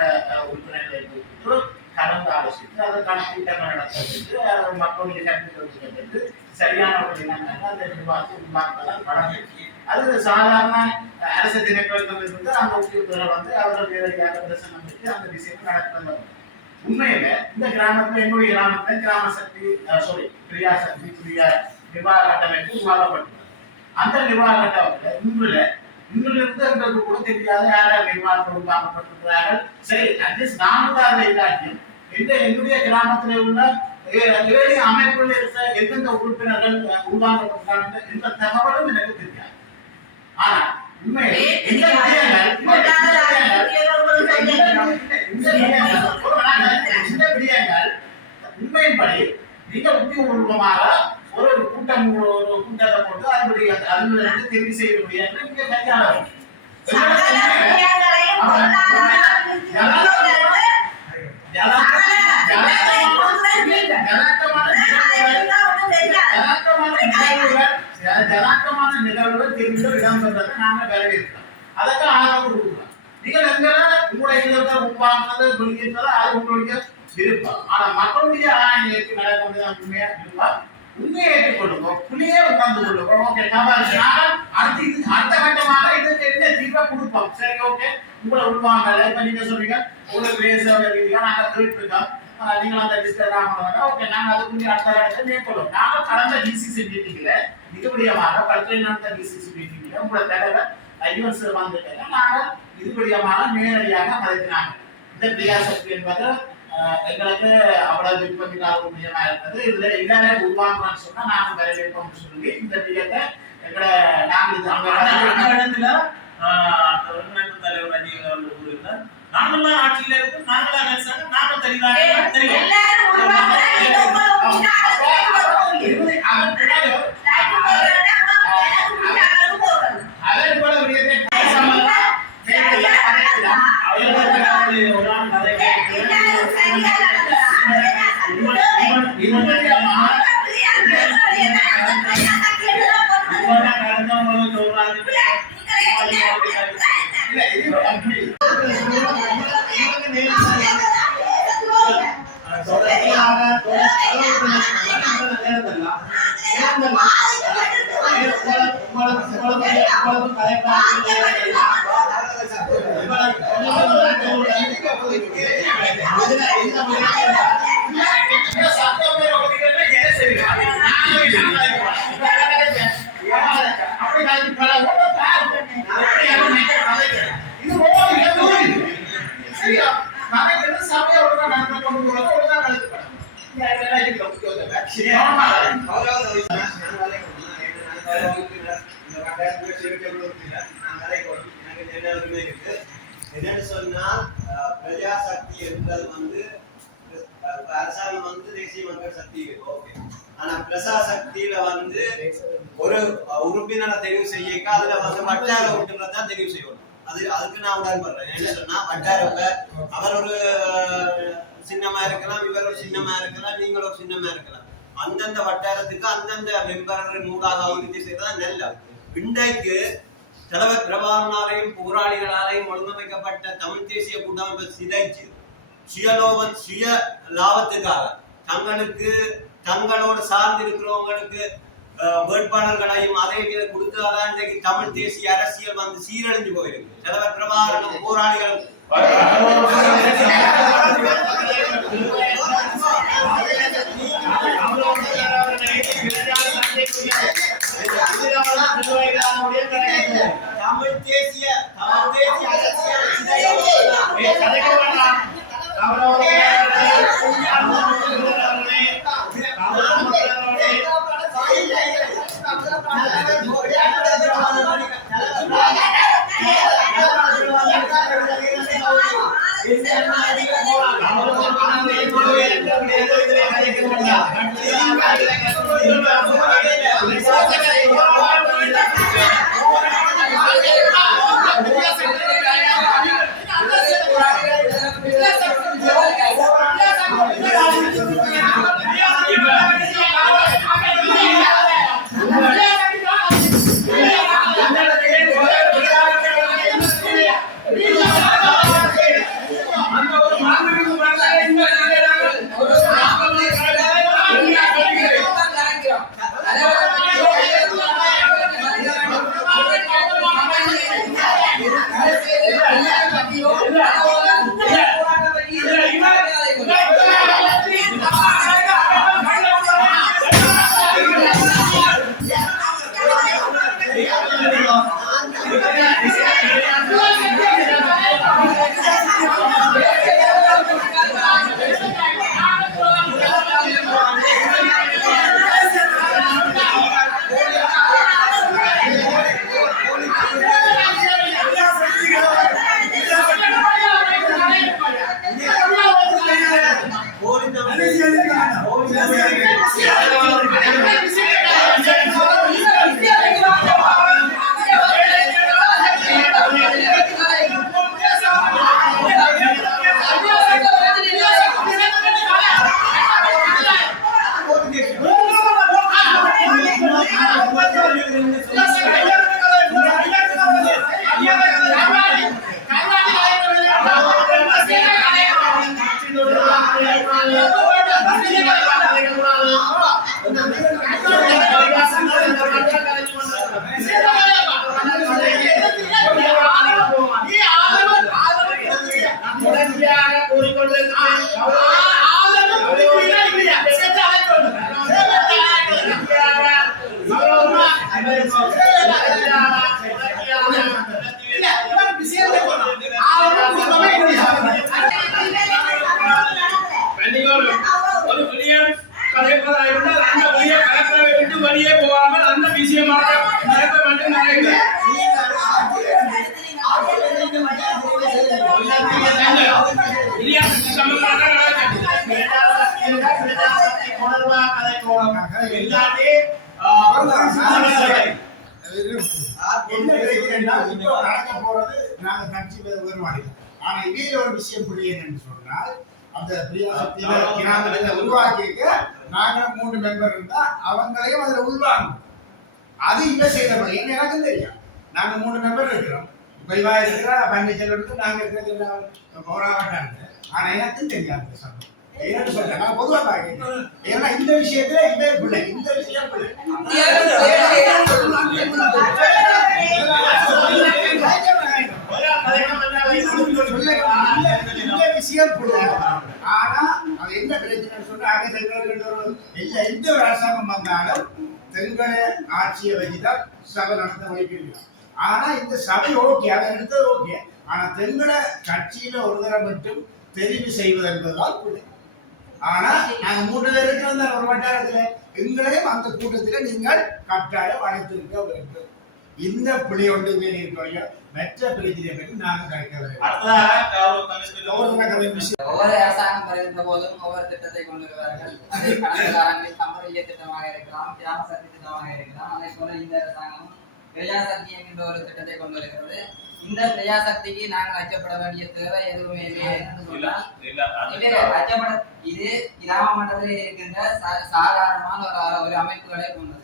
உறுப்பினர்களை குறித்து கலந்து ஆலோசித்து அதற்கான கூட்டங்கள் நடத்துறது மக்களுடைய கருத்து சரியான ஒரு இனங்கள் அந்த நிர்வாகத்தை உருவாக்கலாம் வழங்கி அது சாதாரண அரசு திணைக்களத்தில் இருந்து அந்த உத்தியோகர்கள் வந்து அவர்கள் நேரடியாக பிரசனம் பெற்று அந்த விஷயத்தை நடக்கிறது. உண்மையில இந்த கிராமத்துல என்னுடைய கிராமத்துல கிராம சக்தி கிரியா சக்தி கிரியா நிர்வாக கட்டமைப்பு உருவாக்கப்பட்டுள்ளது. அந்த நிர்வாக கட்டமைப்புல இன்றிலிருந்து எங்களுக்கு கூட தெரியாத யாரால் நிர்வாகத்தில் உருவாக்கப்பட்டிருக்கிறார்கள். சரி அட்லீஸ்ட் நான்காவது இல்லாட்டியும் என்னுடைய கிராமத்திலே உள்ள ஏழு அமைப்புகளில் இருக்க எந்தெந்த உறுப்பினர்கள் உருவாக்கப்பட்டார்கள் என்ற தகவலும் எனக்கு தெரியாது. ஆனா உண்மையிலே இந்த விடயங்கள் உண்மையின்படி மிக உத்தியோகபூர்வமாக ஒரு கூட்டத்தை போட்டு அதிலிருந்து தெரிவு செய்ய முடியாது. மிக சரியான ஜனாக்கமான நிகழ்வுகள் தெரிந்து இடம்பெற்றதை நாங்கள் வரவேற்கிறோம். அதற்கு ஆதரவு கொடுக்கிறோம். நீங்கள் எங்க உங்களுடைய இலக்கை உருவாக்குறது வெளியிட்டது அது உங்களுடைய விருப்பம். ஆனா மக்களுடைய ஆணையத்துக்கு நடக்க உண்மையா இருந்தா உண்மையை ஏற்றுக்கொள்ளுங்க, புள்ளியே உட்கார்ந்து கொள்ளுங்க. ஓகே அடுத்த கட்டமாக இதுக்கு என்ன தீர்வை கொடுப்போம். சரி ஓகே உங்களை உருவாங்கல இப்ப நீங்க சொல்றீங்க உங்களுக்கு பேச ரீதியா நாங்க கேட்டுருக்கோம். நீங்கள் அந்த டிஸ்கஸ் ஆகணும். ஓகே நாங்க அதுக்குரிய அடுத்த கட்டத்தை மேற்கொள்ளும். நாங்க கடந்த டிசிசி மீட்டிங்ல இதுபடியமாக பல்கலை நடந்த டிசிசி மீட்டிங்ல உங்களை தலைவர் ஐயன் சார் வந்துட்டாங்க. நாங்கள் இதுபடியமாக நேரடியாக மதித்தினாங்க. இந்த கிரியாசக்தி என்பது எங்களுக்கு அவ்வளவு விருப்பமில்லாத முடியமா இருந்தது. இதுல எல்லாரும் உருவாக்கணும்னு சொன்னா நாங்க வரவேற்போம்னு சொல்லி இந்த விடயத்தை எங்களை நாங்கள் இது அந்த இடத்துல தலைவர் ரஜினி அவர்கள் கூறினார், நாங்களாம் ஆட்சியில இருக்கும், நாங்களாம் நினைச்சாங்க, நாங்க தெரியும். அதே போல விடயத்தை என்னன்னு சொன்னால் பிரஜாசக்தி என்பது வந்து அரசாங்கம் வந்து தேசிய மக்கள் சக்தி ஓகே. ஆனா பிரஜாசக்தியில வந்து ஒரு உறுப்பினரை தெரிவு செய்ய அதுல வந்து வட்டார உறுப்பினர் தான் தெரிவு செய்யணும். அதுக்கு நான் உடன்படுறேன். என்ன சொன்னா வட்டாரத்துல அவர் ஒரு சின்னமா இருக்கலாம், இவர் ஒரு சின்னமா இருக்கலாம், நீங்கள் ஒரு சின்னமா இருக்கலாம். அந்தந்த வட்டாரத்துக்கு அந்தந்த மெம்பர்கள் நூறாக உறுதி செய்ததான் நல்ல. இன்றைக்கு தலைவர் பிரபாகரனாரையும் போராளிகளாரையும் ஒழுங்கமைக்கப்பட்ட தமிழ் தேசிய கூட்டமைப்பு சிதைச்சு சுய லாபத்துக்காக தங்களுக்கு தங்களோடு சார்ந்து இருக்கிறவங்களுக்கு வேட்பாளர்களையும் அதை கொடுத்தாதான் இன்றைக்கு தமிழ் தேசிய அரசியல் வந்து சீரழிஞ்சு போயிருக்கு. தலைவர் பிரபாகரனும் போராளிகளும் தமிழ் தேசிய ஒரு விடயம் கலைப்பதாயிருந்தால் அந்த வழியை கலெக்டரை விட்டு வெளியே போகாமல் அந்த விஷயமாக நடக்க வேண்டும் நினைக்கிறேன். என்ன பிரச்சனைனா இப்போ நடக்க போறது நாங்க கட்சி வேறுபாடு. ஆனா இதில் ஒரு விஷயம் புரியுதுன்னு சொன்னால் அந்த பிரியாசக்தியில கிராமத்தை உருவாக்கிக்க நாங்க 3 மெம்பர் இருந்தா அவங்களையும் அதுல உள்வாங்கணும். அது இங்க செய்யறது என்ன எனக்கும் தெரியும். நாங்க 3 மெம்பர் இருக்கிறோம். பைவா இருக்கிற பண்டிச்சல் எடுத்து நாங்க இருக்கிற போராட்டாங்க. ஆனா எனக்கும் தெரியாது சொன்னோம். என்ன சொல்றேன் நான் பொதுவா பாக்கிறேன். ஏன்னா இந்த விஷயத்துல இதே பிள்ளை இந்த விஷயம் பிள்ளை விஷயம் ஆனா அது என்ன பிரச்சனை சொன்னாங்க எந்த ஒரு அரசாங்கம் வந்தாலும் தென்கட ஆட்சியை வச்சுதான் சபை நடத்த வைக்கிறீங்க. ஆனா இந்த சபை ஓகே அதை எடுத்தது ஓகே. ஆனா தென்கட கட்சியில ஒரு தரம் மட்டும் தெரிவு செய்வது என்பதுதான் பிள்ளை. ஆனா நாங்க 3 பேர் இருக்கிற ஒரு வட்டாரத்துல எங்களையும் அந்த கூட்டத்துல நீங்கள் கட்டாயம் அழைத்திருக்க வேண்டும். இந்த பிள்ளை ஒன்று பேர் இருக்கிறோம். மற்ற பிரச்சனை பற்றி நாங்க கலைக்கவில்லை. ஒவ்வொரு அரசாங்கம் வருகின்ற போதும் ஒவ்வொரு திட்டத்தை கொண்டு வருவார்கள். அதை கடந்த காலங்களில் தமிழிய திட்டமாக இருக்கலாம், கிராம சக்தி திட்டமாக இருக்கலாம். அதே போல இந்த அரசாங்கம் பிரஜாசக்தி என்கின்ற ஒரு திட்டத்தை கொண்டு வருகிறது. இந்த பிரஜாசக்திக்கு நாங்கள் அச்சப்பட வேண்டிய தேவை எதுவுமே இல்லை. அச்சப்பட இது கிராம மட்டத்தில் இருக்கின்ற சாதாரணமான ஒரு அமைப்புகளை கொண்டது.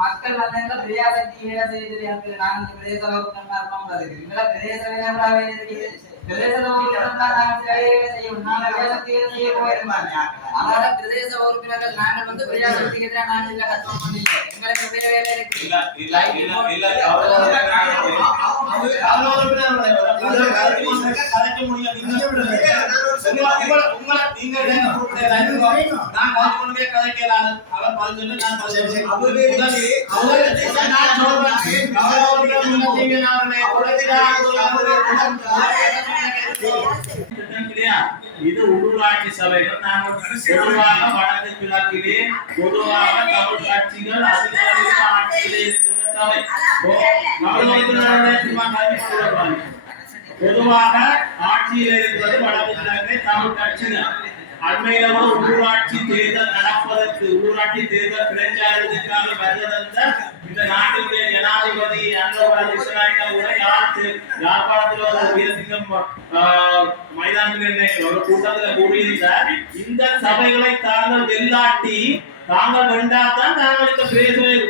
மக்கள் வந்து பிரஜாசக்தி வேலை செய்து நாங்கள் பிரதேச பிரதேச பிரதேச உறுப்பினர்கள் நாங்கள் வந்து பிரஜாசக்திக்கு எதிராக நாங்கள் இல்ல கட்டணம் பண்ணல. எங்களுக்கு வேற வேலை இருக்கு. இது உள்ளூராட்சி சபைகள். நாங்கள் பொதுவாக வடக்கு கிழக்கிலே பொதுவாக தமிழ் கட்சிகள் அதிகாரிகள் ஆட்சியிலே இருக்கிற சபை. பொதுவாக ஆட்சியில் இருக்கிறது வடக்கு கிழக்கிலே தமிழ் கட்சிகள். அண்மையில உள்ளூராட்சி தேர்தல் நடப்பதற்கு உள்ளூராட்சி தேர்தல் பிரச்சாரத்திற்காக வருவதென்ற இந்த நாட்டினுடைய ஜனாதிபதி அன்ரோராஜ் இஸ்ராயேல் கூட யாழ்ப்பாணத்தில் ஒரு வீரசிங்கம் மைதானத்தில் ஒரு கூட்டத்தில் கூடியிருந்தார். இந்த சபைகளை தாங்கள் வெள்ளாட்டி தாங்கள் வெண்டாத்தான் நாங்கள் இந்த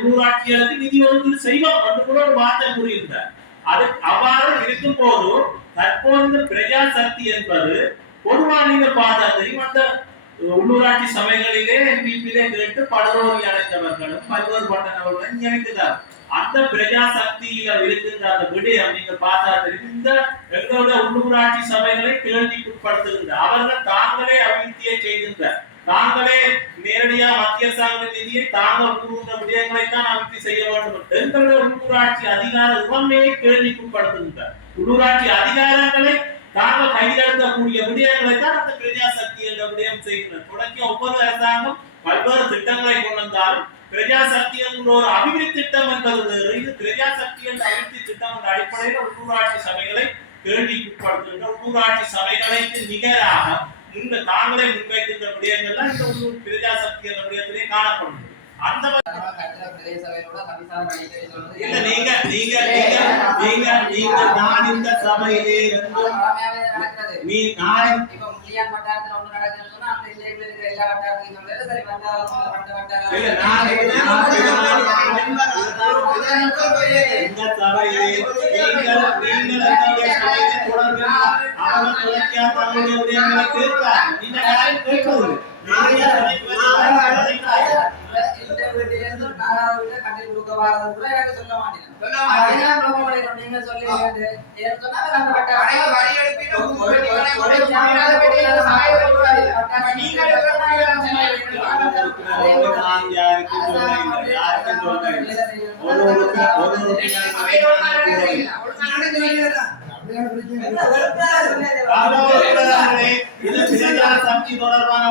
உள்ளூராட்சிகளுக்கு நிதி ஒதுக்கீடு செய்வோம் என்று கூட ஒரு வார்த்தை கூறியிருந்தார். அது அவ்வாறு இருக்கும் போது தற்போது இந்த பிரஜாசக்தி என்பது பொதுவாக நீங்கள் பார்த்தா தெரியும். அந்த உள்ளூராட்சி சபைகளிலே என்பிபியிலே கேட்டு படுதோல்வி அடைந்தவர்களும் பல்வேறுபட்டவர்களும் நினைக்கிறார். அந்த பிரஜாசக்தியில இருக்கின்ற அந்த விடயம் நீங்கள் பார்த்தா தெரியும். இந்த எங்களுடைய உள்ளூராட்சி சபைகளை கேள்விக்குட்படுத்துகின்ற அவர்கள் தாங்களே அபிவிருத்தியை செய்கின்றார். தாங்களே நேரடியாக மத்திய அரசாங்க நிதியை தாங்கள் கூறுகின்ற விடயங்களை தான் அபிவிருத்தி செய்ய வேண்டும். எங்களுடைய உள்ளூராட்சி அதிகார உரிமையை கேள்விக்குட்படுத்துகின்றார். உள்ளூராட்சி அதிகாரங்களை தாங்கள் கையெழுத்தக்கூடிய விடயங்களை தான் அந்த பிரஜாசக்தி என்ற விடயம் செய்கின்றனர். தொடங்கிய ஒவ்வொரு அரசாங்கம் பல்வேறு திட்டங்களை கொண்டு வந்தாலும் பிரஜாசக்தி என்ற ஒரு அபிவிருத்தி திட்டம் என்பது வேறு. இது பிரஜாசக்தி என்ற அபிவிருத்தி திட்டம் என்ற அடிப்படையில் உள்ளூராட்சி சபைகளை கேள்விக்குட்படுத்துகின்ற உள்ளூராட்சி சபைகளுக்கு நிகராக இந்த தாங்களே முன்வைக்கின்ற விடயங்கள்லாம் இந்த உள்ளூர் பிரஜா சக்தி என்ற விடயத்திலே காணப்படும். அந்த இல்ல நீங்க நீங்க நீங்க நீங்க நீங்க நான் இந்த சபையிலே இருந்து நீ நான் இப்ப முள்ளியான் வட்டாரத்துல ஒண்ணு நடக்குதுன்னு சொன்னா அந்த ஏரியால இருக்கிற எல்லா வட்டாரத்தையும் சொல்றது சரி வட்டாரம் இல்ல நான் இந்த சபையிலே நீங்கள் எங்களுடைய சபையிலே தொடர்ந்து அவர்கள் தொடர்ச்சியா தங்களுடைய விடயங்களை கேட்கிறார். இந்த காரியம் கேட்பது நிறைய சபைக்கு இந்த வீட்டில இருந்து நாலாவது வீட்டை கட்டி கொடுக்க வாரது கூட எனக்கு சொல்ல மாட்டேன். நீங்க சொல்லி சொன்னா அந்த வட்டாரம் சக்தி தொடர்பான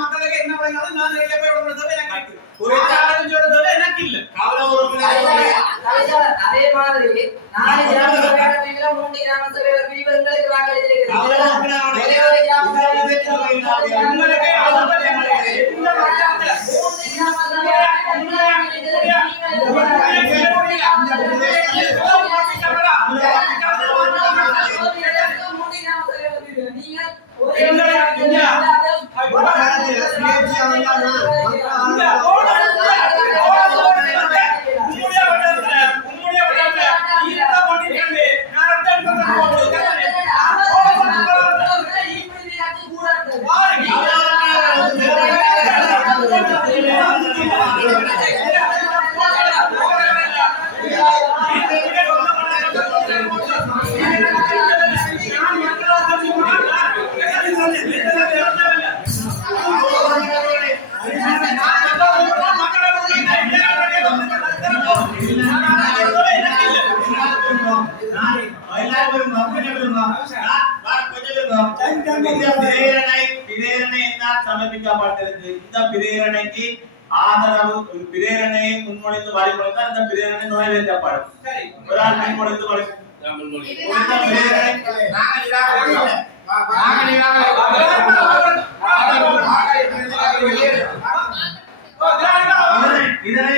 மக்களுக்கு என்ன பண்ணாலும் நான் எனக்கு இல்ல அதே மாதிரி நாலு கிராம சபையில 3 கிராம சபையில பிரிவுகளுக்கு வாக்களித்திருக்கிறது. ஒரே ஒரு கிராம சபையில உங்களுக்கு சமர்ப்பிக்கப்பட்டிருக்கு. இந்த பிரேரணைக்கு ஆதரவு பிரேரணையை முன்மொழிந்து வழிமுறைதான் இந்த பிரேரணை நிறைவேற்றப்படும். ஒரு ஆள் முன்மொழிந்து இதனை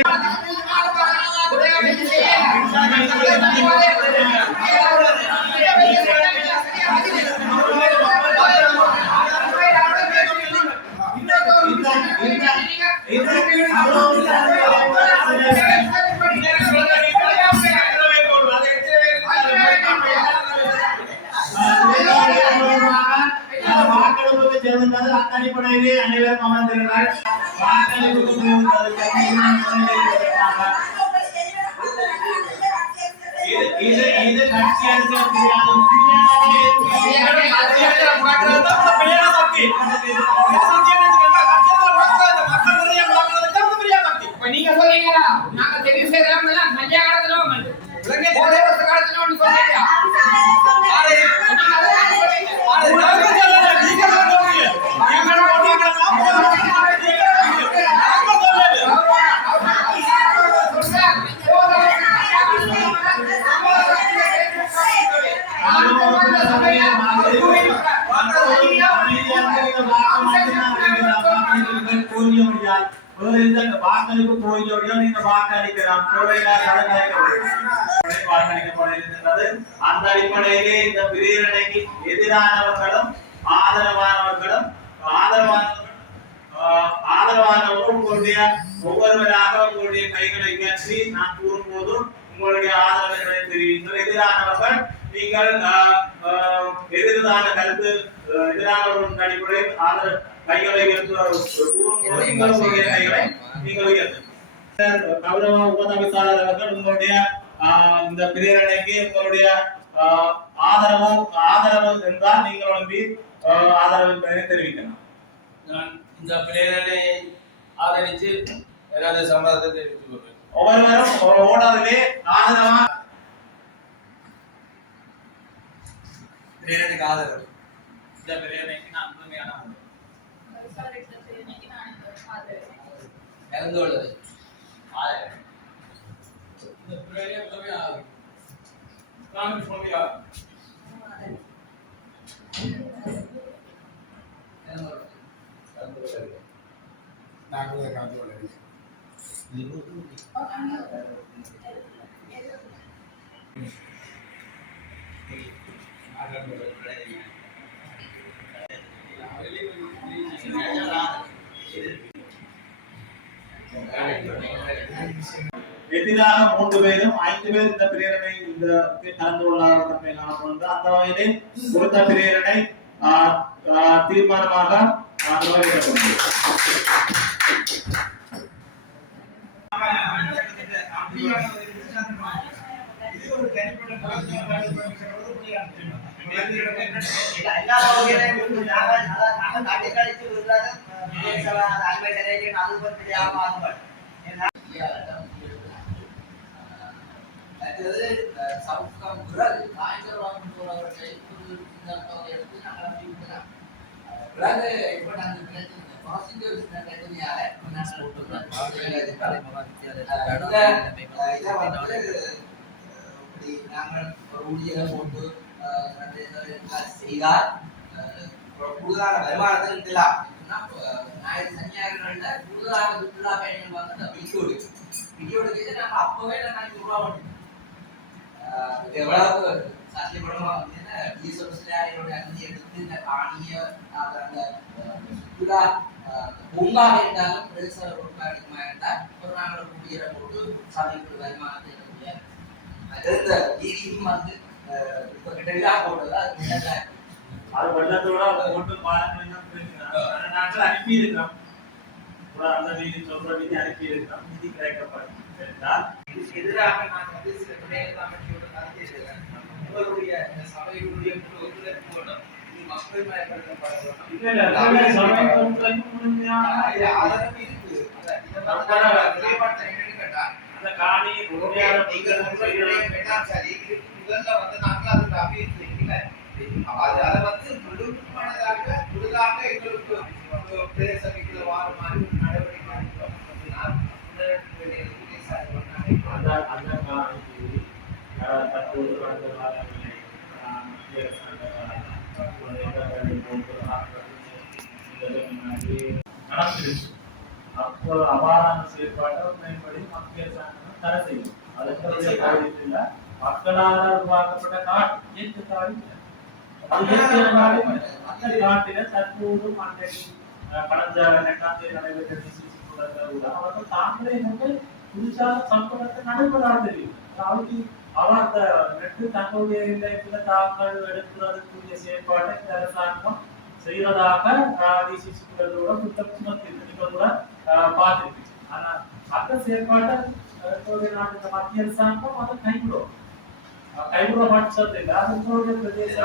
வாக்களிப்புக்கு செல்கின்றது. அத்தடிப்படையிலே அனைவரும் அமர்ந்திருந்தார். வாக்களிப்புக்கு இது கட்சி அரசியல் நீங்க சொல்றீங்களா நாங்க தெரிவு செய்யறோம் மஞ்சா காலத்துல ஒரே வருஷ காலத்துல ஒன்று சொல்றீங்க வாக்களிப்பு போய்விட்டால் நீங்க வாக்களிக்கலாம். வாக்களிக்கப்படுகின்றது. அந்த அடிப்படையிலே இந்த பிரேரணைக்கு எதிரானவர்களும் ஆதரவானவர்களும் உங்களுடைய ஒவ்வொருவராக உங்களுடைய கைகளை உயர்த்தி நான் கூறும்போதும் உங்களுடைய ஆதரவுகளை தெரிவிங்கள். எதிரானவர்கள் நீங்கள் எதிரான கருத்து எதிரானவர்களின் அடிப்படையில் ஆதரவு கைகளை கௌரவ உபதவிசாளர் அவர்கள் உங்களுடைய இந்த பிரேரணைக்கு உங்களுடைய ஆதரவு என்றால் நீங்கள் வந்து ஆதரவு தெரிவிக்கலாம். நான் இந்த பிரேரணையை ஆதரித்து எனது சம்மதத்தை தெரிவித்துக் கொள்வேன். ஒவ்வொருவரும் ஓடாதே ஆதரவா பிரேரணைக்கு ஆதரவு. இந்த பிரேரணைக்கு நான் முழுமையான ஆதரவு. இறந்து உள்ளது இந்த பிரேரணை முழுமையான ஆதரவு. நான் சொல்லியா நாங்கள் கலந்து கொள்ளவில்லை. எதிராக 3 பேரும் 5 பேர் இந்த பிரேரணை இந்த கலந்து கொள்ளாத தன்மை காணப்படுகிறது. அந்த வகையிலே குறித்த பிரேரணை தீர்மானமாக நிறைவேற்றப்பட்டது. இது ஒரு தனிப்பட்ட எல்லா வகையிலும் நாங்கள் கட்டிக்கழித்து விடுறது அன்பை நிறைவேற்ற அது பற்றி தெரியாமல் அடுத்தது சவுக்கம் குரல் காய்ச்சல் போறவர்களை எடுத்து நாங்கள் அப்படி விட்டுலாம் பிறகு இப்போ நாங்கள் பாசிட்டிவ் கேட்டதுனால நாங்கள் விட்டுருக்கோம் நாங்கள் ஒரு ஊழியரை போட்டு செய்தால் கூடுதலான வருமானத்தை இருக்கலாம் சனியாளர்கள கூடுதலாக சுற்றுலா பயணிகள் வந்து அந்த வீடியோடு கேட்டு நம்ம அப்பவே நம்ம உருவாக எவ்வளவு சாத்தியப்படமா வந்து டீசல் சிலையோட அனுமதி எடுத்து இந்த காணிய அந்த சுற்றுலா பூங்கா இருந்தாலும் பிரதேச அதிகமா இருந்தால் ஒரு நாங்கள் ஊழியரை போட்டு சாதிப்பு வருமானத்தை எடுக்கக்கூடிய இந்த வீதியும் வந்து இப்ப கிட்டத்தட்ட போடுறதா அது வெள்ளத்தோட கொண்டு நாங்கள் அனுப்பி இருக்கிறோம். அந்த வீதி சொல்ற வீதி அனுப்பி இருக்கிறோம். நிதி கிடைக்கப்படும் என்றால் எதிராக நான் வந்து சில விடயங்கள் அமைச்சரோட கலந்துருக்கிறேன். உங்களுடைய சபையுடைய முழு ஒத்துழைப்போடு இது மக்கள் மயப்படுத்தப்பட ஆதரவு இருக்கு. அந்த காணி சரி முதல்ல வந்து நாங்கள் அதுக்கு அபிவிருத்தி இல்லை. அதை வந்து முழுமையானதாக முழுதாக எங்களுக்கு பிரதேச சபைக்குள்ள வார மாதிரி நடவடிக்கை நடந்துருச்சு. அப்போ அபாரான செயற்பாட்டை மேம்படி மக்கள் தடை செய்யும். அதுக்கு மக்களால் உருவாக்கப்பட்ட காட்டு இயற்கை காடு அந்த காட்டில தற்போது கடந்த 2ஆம் தேதி நடைபெற்ற அவர்கள் தாங்களே வந்து புதுசாக சம்பளத்தை நடைபெறாது தெரியும். அதாவது அவர் அந்த நெட்டு தங்களுடைய இல்லத்துல தாங்கள் எடுக்கிறதுக்குரிய செயற்பாட்டை இந்த அரசாங்கம் செய்வதாக டிசிசிகளோட குற்றம் சுமத்திருக்கிறதோட பார்த்துருக்கு. ஆனா அந்த செயற்பாட்டை நாட்டு மத்திய அரசாங்கம் அதை கைவிடும். கைவிட பட்சத்தில் அதனுடைய பிரதேச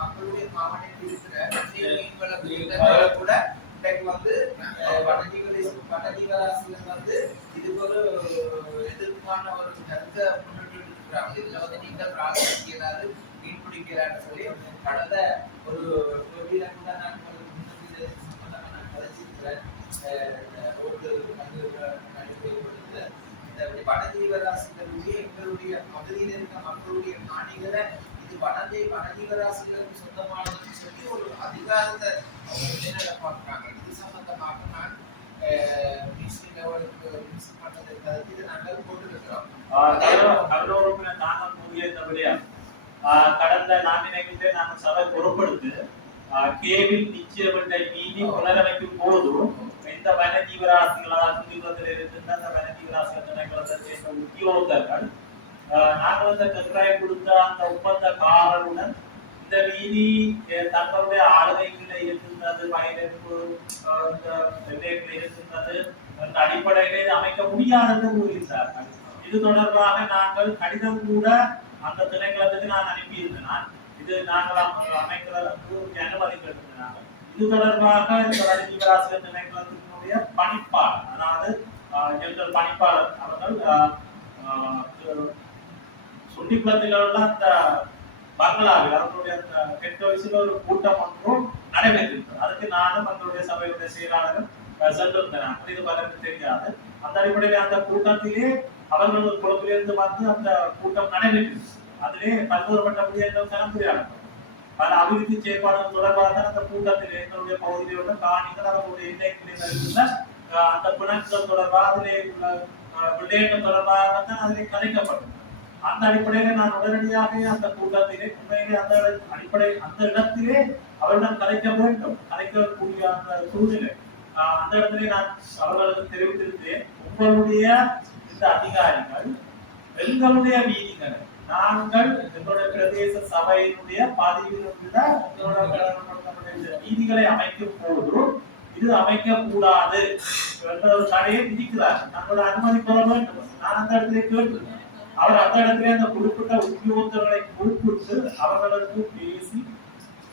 மக்களுடைய மாவட்டத்தில் இருக்கிற கூட இன்றைக்கு வந்து வடதீவராசிகள் வந்து இதுக்கு ஒரு எதிர்ப்பான ஒரு கருத்தை முன்னிட்டு இருக்கிறாங்க. இதுல வந்து நீங்கள் பிரார்த்தனைக்கு ஏதாவது மீன் பிடிக்கிறான்னு சொல்லி கடந்த ஒரு தொழில கூட நான் சம்பந்தமா நான் கதைச்சிருக்கிறேன். ரோட்டு நடுவே இந்த வடதீவராசிகளுடைய எங்களுடைய பகுதியில் இருக்க மக்களுடைய காணிகளை இது வடதீவராசிகளுக்கு சொந்தமானதுன்னு சொல்லி ஒரு அதிகாரத்தை அவங்க நிலைநிலைப்பாக்குறாங்க. இது சம்பந்தமாக நான் நாங்கள் போட்டிருக்கிறோம். கடந்த 4 நினைக்கின்றே நாங்கள் சபை பொறுப்படுத்து கேவில் நிச்சயப்பட்ட நீதி புனரமைக்கும் போது இந்த வனஜீவராசிகளால் துணிபத்தில் இருக்கின்ற அந்த வனஜீவராசிகள் திணைக்களத்தை சேர்ந்த உத்தியோகர்கள் நாங்கள் அந்த கட்டுராய் கொடுத்த அந்த ஒப்பந்தக்காரருடன் இந்த வீதி தங்களுடைய ஆளுகைகளில் இருக்கின்றது, வயலுக்கு இருக்கின்றது என்ற அடிப்படையிலே அமைக்க முடியாதது கூறுகிறார்கள். இது தொடர்பாக நாங்கள் கடிதம் கூட அந்த திணைக்களத்துக்கு நான் அனுப்பியிருந்தேன். இது நாங்கள் அமைக்கிறதுக்கு அனுமதி கேட்டிருந்தாங்க. இது தொடர்பாக இந்த வனஜீவராசிகள் திணைக்களத்தினுடைய பணிப்பாளர், அதாவது ஜெனரல் பணிப்பாளர் அவர்கள் சுண்டிக்குளத்தில் உள்ள அந்த பங்களாவில் அவர்களுடைய அந்த கெட்ட வயசுல ஒரு கூட்டம் ஒன்றும் நடைபெற்றிருக்கிறது. அதுக்கு நானும் எங்களுடைய சபையுடைய செயலாளர்கள் சென்றிருந்தேன். இது பலருக்கு தெரியாது. அந்த அடிப்படையில் அந்த கூட்டத்திலே அவர்கள் ஒரு குழப்பிலிருந்து வந்து அந்த கூட்டம் நடைபெற்று அதிலே பல்வேறுபட்ட விடயங்கள் கலந்துரையாடும் பல அபிவிருத்தி செயற்பாடுகள் தொடர்பாக அந்த கூட்டத்தில் எங்களுடைய பகுதியில் உள்ள காணிகள் அவர்களுடைய எல்லைகளில் இருந்த அந்த பிணக்குகள் தொடர்பாக அதிலே உள்ள விடயங்கள் தொடர்பாகத்தான் அதிலே கலைக்கப்படும். அந்த அடிப்படையில நான் உடனடியாக அந்த கூட்டத்திலே உண்மையிலே அந்த அடிப்படை அந்த இடத்திலே அவரிடம் கலைக்க வேண்டும், கலைக்கக்கூடிய அந்த சூழ்நிலை அந்த இடத்திலே நான் அவர்களுக்கு தெரிவித்திருந்தேன். உங்களுடைய இந்த அதிகாரிகள் எங்களுடைய வீதிகளை நாங்கள் எங்களுடைய பிரதேச சபையினுடைய வீதிகளை அமைக்கும் போது இது அமைக்க கூடாது என்ற ஒரு தடையை விதிக்கிறார். நம்மளோட அனுமதி பெற வேண்டும். நான் அந்த இடத்திலே கேட்டு அவர் அந்த இடத்திலே அந்த குறிப்பிட்ட உத்தியோகத்தர்களை குறிப்பிட்டு அவர்களுக்கு பேசி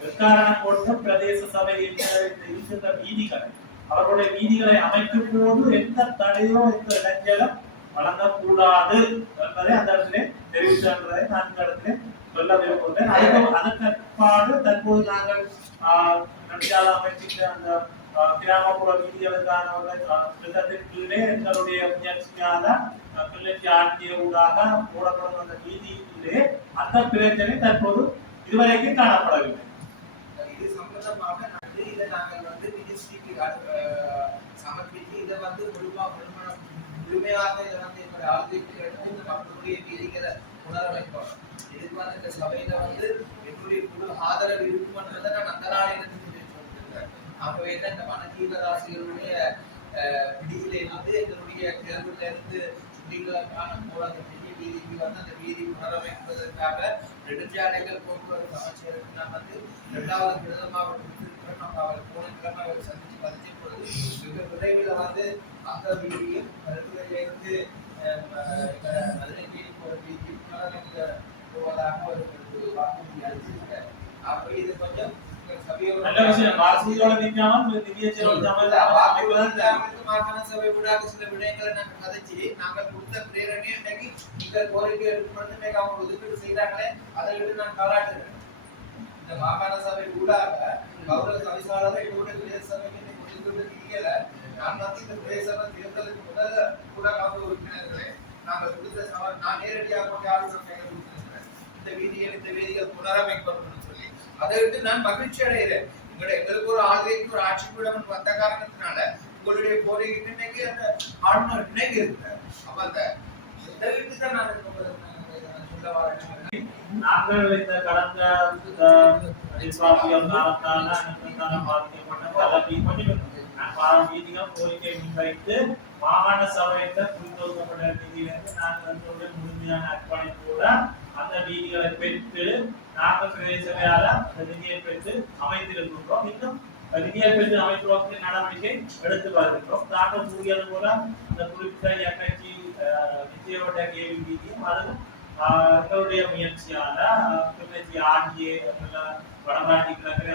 எக்காரணம் கொண்டு பிரதேச சபையில் இருக்கின்ற வீதிகளை அவர்களுடைய வீதிகளை அமைக்கும் போது எந்த தடையோ எந்த இடைஞ்சலும் வழங்கக்கூடாது என்பதை அந்த இடத்திலே தெரிவித்ததை நான் இந்த இடத்திலே சொல்ல விரும்புகிறேன். அதற்காடு தற்போது நாங்கள் நடிகால அமைக்கின்ற அந்த கிராமப்புற வீதிகளுக்கான திட்டத்தின் கீழே எங்களுடைய முயற்சியால கிளர்ச்சி ஆட்சிய ஊடாக போடப்படும் அந்த வீதியிலே அந்த பிரச்சனை தற்போது இதுவரைக்கும் காணப்படவில்லை. இது சம்பந்தமாக இதை நாங்கள் வந்து மினிஸ்ட்ரிக்கு சமர்ப்பித்து இதை வந்து முழுமையாக இதை வந்து என்னுடைய ஆளுகைக்கு எடுத்து இந்த மக்களுடைய வீதிகளை உணர வைப்போம். இதுக்கு வந்து இந்த சபையில வந்து என்னுடைய முழு ஆதரவு இருக்குமன்றதை நான் அந்த நாளிலிருந்து சொல்லியிருக்கேன். ஆகவே தான் இந்த வனஜீவராசிகளுடைய பிடியில இருந்து எங்களுடைய தேர்வுல இருந்து சுட்டிகளுக்கான போல அந்த பெரிய வீதிக்கு வந்து அந்த வீதி உணரமைப்பதற்காக நெடுஞ்சாலைகள் போக்குவரத்து அமைச்சருக்கு நான் வந்து 2வது விரதமாக கொடுத்திருக்கிறோம். நம்ம அவர் போன கிழமை அவர் சந்திச்சு பதிச்சின் பொழுது மிக விரைவில் வந்து அந்த வீதியும் மருத்துவரிலிருந்து மதுரை வீதி போற வீதியும் உணரமைக்க போவதாக அவர்களுக்கு வாக்குறுதி அளிச்சிருக்கார். ஆகவே இது கொஞ்சம் மாகாண சபை ஊடாக சில விடயங்களை நாங்கள் கதைச்சு நாங்கள் கொடுத்த பிரேரணை இன்னைக்கு நீங்கள் கோரிக்கை எடுக்கணும்னு அவங்க ஒதுக்கீடு செய்யறாங்களே அதை விட்டு நான் பாராட்டுறேன். இந்த மாகாண சபை ஊடாக கௌரவ சபைசாளர் எங்களுடைய பிரதேச சபைக்கு ஒதுக்கீடு செய்யல. நான் வந்து இந்த பிரதேச சபை தேர்தலுக்கு முதல்ல கூட கௌரவ உறுப்பினர்களே நாங்கள் கொடுத்த நான் நேரடியாக கொண்டு ஆலோசனை கொடுத்திருக்கிறேன். இந்த வீதிகள் புனரமைக்கப்படும் சொல்லி அதை விட்டு நான் மகிழ்ச்சி அடைகிறேன். எங்களுக்கு ஒரு ஆளுகைக்கு ஒரு ஆட்சி பீடம் வந்த காரணத்தினால உங்களுடைய கோரிக்கை இன்னைக்கு அந்த ஆளுநர் நினைக்க இருக்கிறார். அப்ப அந்த இதை விட்டு தான் நான் சொல்ல வரேன். நாங்கள் இந்த கடந்த கோரிக்கை முன்வைத்து மாகாண சபையில குறித்தொடுக்கப்பட்ட நிதியிலிருந்து நாங்கள் முழுமையான அர்ப்பணிப்போட அந்த வீதிகளை பெற்று நாங்கள் பிரதேசங்களால நிதியை பெற்று அமைத்திருக்கின்றோம். இன்னும் நிதியை பெற்று அமைப்பதற்கு நடவடிக்கை எடுத்து வருகின்றோம். நாங்கள் கூறியது போல அந்த குறிப்பிட்ட எக்கட்சி நிச்சயோட கேள்வி வீதியும் அது எங்களுடைய முயற்சியால கிளிநொச்சி ஆண்டிய வடமாட்டி கிழக்கரை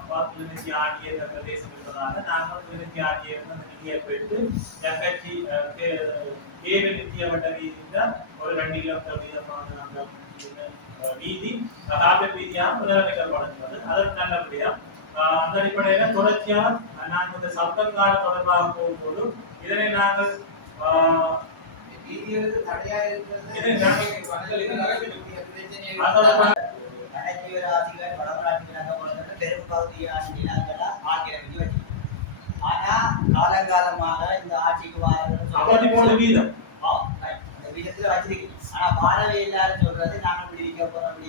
அப்பா கிளிநொச்சி ஆண்டிய பிரதேசம் இருப்பதால நாங்கள் கிளிநொச்சி ஆண்டிய அந்த நிதியை பெற்று எக்கட்சி கேள்வி நிதியப்பட்ட வீதியில ஒரு 2 கிலோமீட்டர் வீதமான அந்த வீதி காப்பீடு வீதியாக புனரமைக்கப்படுகிறது. அதற்கு நல்லபடியா அந்த அடிப்படையில தொடர்ச்சியா நாங்கள் இந்த சப்தங்கால தொடர்பாக போகும்போது இதனை நாங்கள் வீதிகளுக்கு தடையா இருக்கிறது பெரும் பகுதியான நிலங்களை ஆக்கிரமித்து வச்சு ஆனா காலங்காலமாக இந்த ஆட்சிக்கு வாரங்கள் வீதம் வீதத்துல வச்சிருக்கு. ஆனா வாரவே எல்லாரும் சொல்றது நாங்க விடுவிக்க போறோம்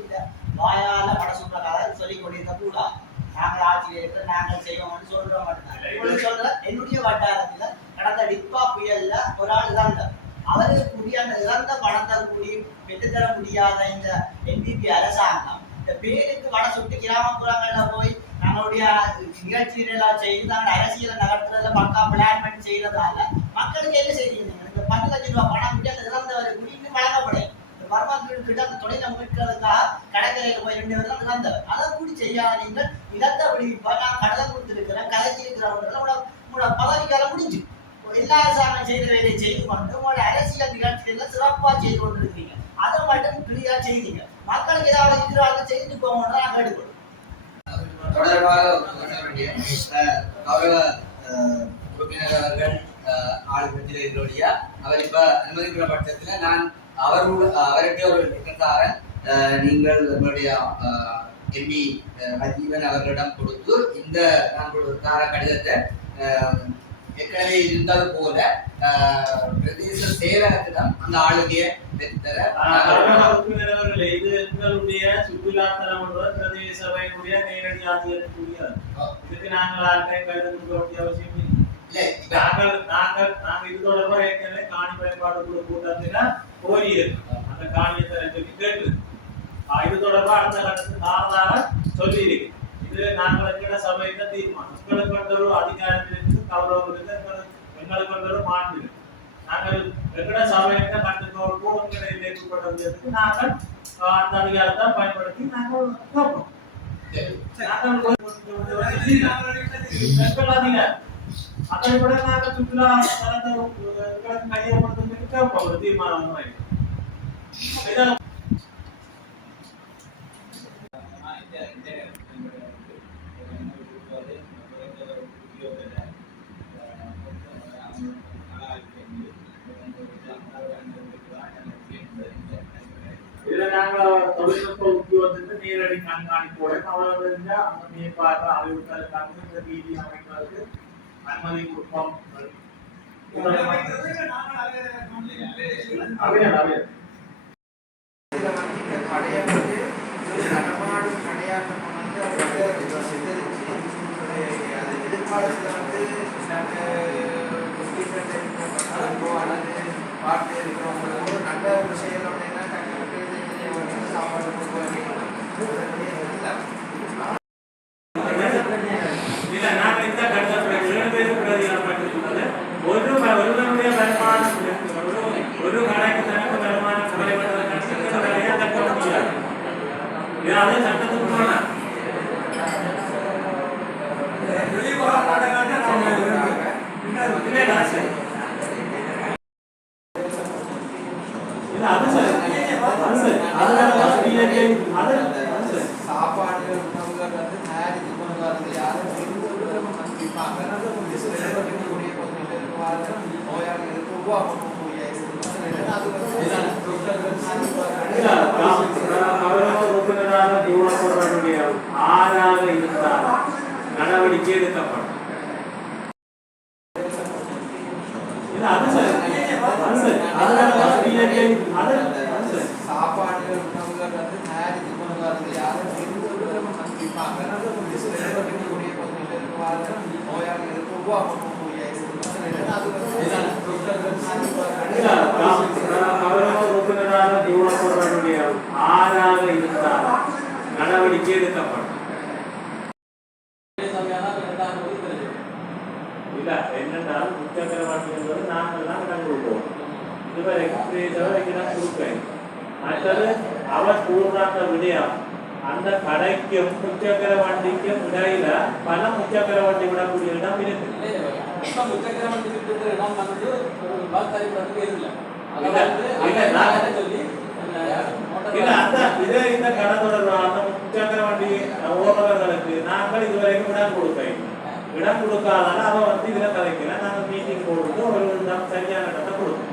இந்த வாயால படசுக்காக சொல்லிக் கொண்டிருக்க கூடாது. நாங்கள் ஆட்சியில் இருக்கிற நாங்கள் செய்வோம்னு சொல்ற மாட்டேன் சொல்ற. என்னுடைய வட்டாரத்துல கடந்த டிப்பா புயல்ல ஒரு ஆள் இறந்தார். அவருக்கு அந்த இறந்த பணத்தை கூடி பெற்றுத்தர முடியாத இந்த NPP அரசாங்கம் இந்த பேருக்கு வட சுட்டு கிராமப்புறங்கள்ல போய் நம்மளுடைய நிகழ்ச்சிகளெல்லாம் செய்து நாங்கள் அரசியலை நகர்த்துறதுல பக்கா பிளான் பண்ணி செய்யறதால மக்களுக்கு என்ன செய்றீங்க? இந்த 10 லட்சம் ரூபாய் பணம் கிட்ட அந்த இறந்தவரை கூடி இன்னும் வழங்கப்படும். இந்த மர்மங்கள் கிட்ட அந்த தொழிலை மீட்கிறதுக்காக கடற்கரையில் போய் 2 பேர் தான் இறந்தவர். அதை கூடி செய்யாத நீங்கள் நிலத்தை விடுவிப்பா நான் கடலை கொடுத்துருக்கிறேன் கதைச்சிருக்கிறவர்கள் உங்களோட பதவிக்காலம் முடிஞ்சு எல்லா அரசாங்கம் செய்த வேலையை செய்து கொண்டு உங்களோட அரசியல் நிகழ்ச்சிகளை சிறப்பா செய்து கொண்டிருக்கீங்க. அதை மட்டும் கிளியா செய்தீங்க. மக்களுக்கு ஏதாவது எதிராக செய்து போகணும் நான் கேட்டுக்கொள்ளும். தொடர்பாக கௌரவ உறுப்பினர் அவர்கள் ஆளுநர்களுடைய அவர் இப்ப அனுமதிக்கிற பட்சத்துல நான் அவருக்கு ஒரு லெட்டர் நீங்கள் நம்மளுடைய எம்பி ராஜீவன் அவர்களிடம் கொடுத்து இந்த நான் தார கடிதத்தை ஏற்கனவே இருந்தது போல பிரதேச செயலகத்திடம் அந்த ஆளுகையை பெற்றுத்தர இது எங்களுடைய சுற்றுலாத்தலம் பிரதேச சபையினுடைய நேரடி ஆசிரியர் இதுக்கு நாங்கள் ஆட்டையும் கருத்து வேண்டிய அவசியம் இல்லை. நாங்கள் இது தொடர்பாக ஏற்கனவே காணி பயன்பாடு குழு கூட்டத்தில கோரி இருக்கோம். அந்த காணியத்தை சொல்லி கேட்டு இது தொடர்பாக அடுத்த கட்டத்தில் நாளாக சொல்லி இருக்கு. இது நாங்கள் எங்கிற சபையில தீர்மானம் எங்களுக்கு கொண்ட ஒரு அதிகாரத்தில் இருக்கு, கௌரவம் இருக்கு, எங்களுக்கு கொண்ட ஒரு மாண்பு இருக்கு. நாங்கள் எங்கட சபையில கட்டுக்கோடு எங்களை இணைக்கப்பட்டதுக்கு நாங்கள் அந்த அதிகாரத்தை பயன்படுத்தி நாங்கள் கேட்போம். அதை விட நாங்கள் சுற்றுலா கையப்படுத்துறதுக்கு கேட்போம் தீர்மானம். இதுல நாங்கள் தொழில்நுட்ப உத்தியோகத்துக்கு நேரடி கண்காணிப்போட அவர்கள் அந்த மேற்பார்வை அறிவுறுத்தலுக்காக இந்த வீதி அமைப்பதற்கு அனுமதி கொடுப்போம். ஆறாக இருந்தால் நடவடிக்கை எடுக்கப்படும். ஆறாக இருந்தால் நடவடிக்கை எடுக்கப்படும். இல்ல என்னென்றால் முச்சக்கர வண்டி என்பது நாங்கள் தான் கடன் கொடுப்போம். இதுவரை கொடுப்பேன். மற்றது அவர் கூறுறாங்க விடயம் அந்த கடைக்கும் முச்சக்கர வண்டிக்கும் இடையில பல முச்சக்கர வண்டி விடக்கூடிய இடம் இருக்கு. முச்சக்கர வண்டி இடம் வந்து இந்த கடை தொடர்பான முச்சக்கர வண்டி ஓட்டுநர்களுக்கு நாங்கள் இதுவரைக்கும் இடம் கொடுப்பேன். இடம் கொடுக்காதனால அவ வந்து இதுல கதைக்கல. நாங்கள் மீட்டிங் போட்டு ஒரு சரியான இடத்தை கொடுப்போம்.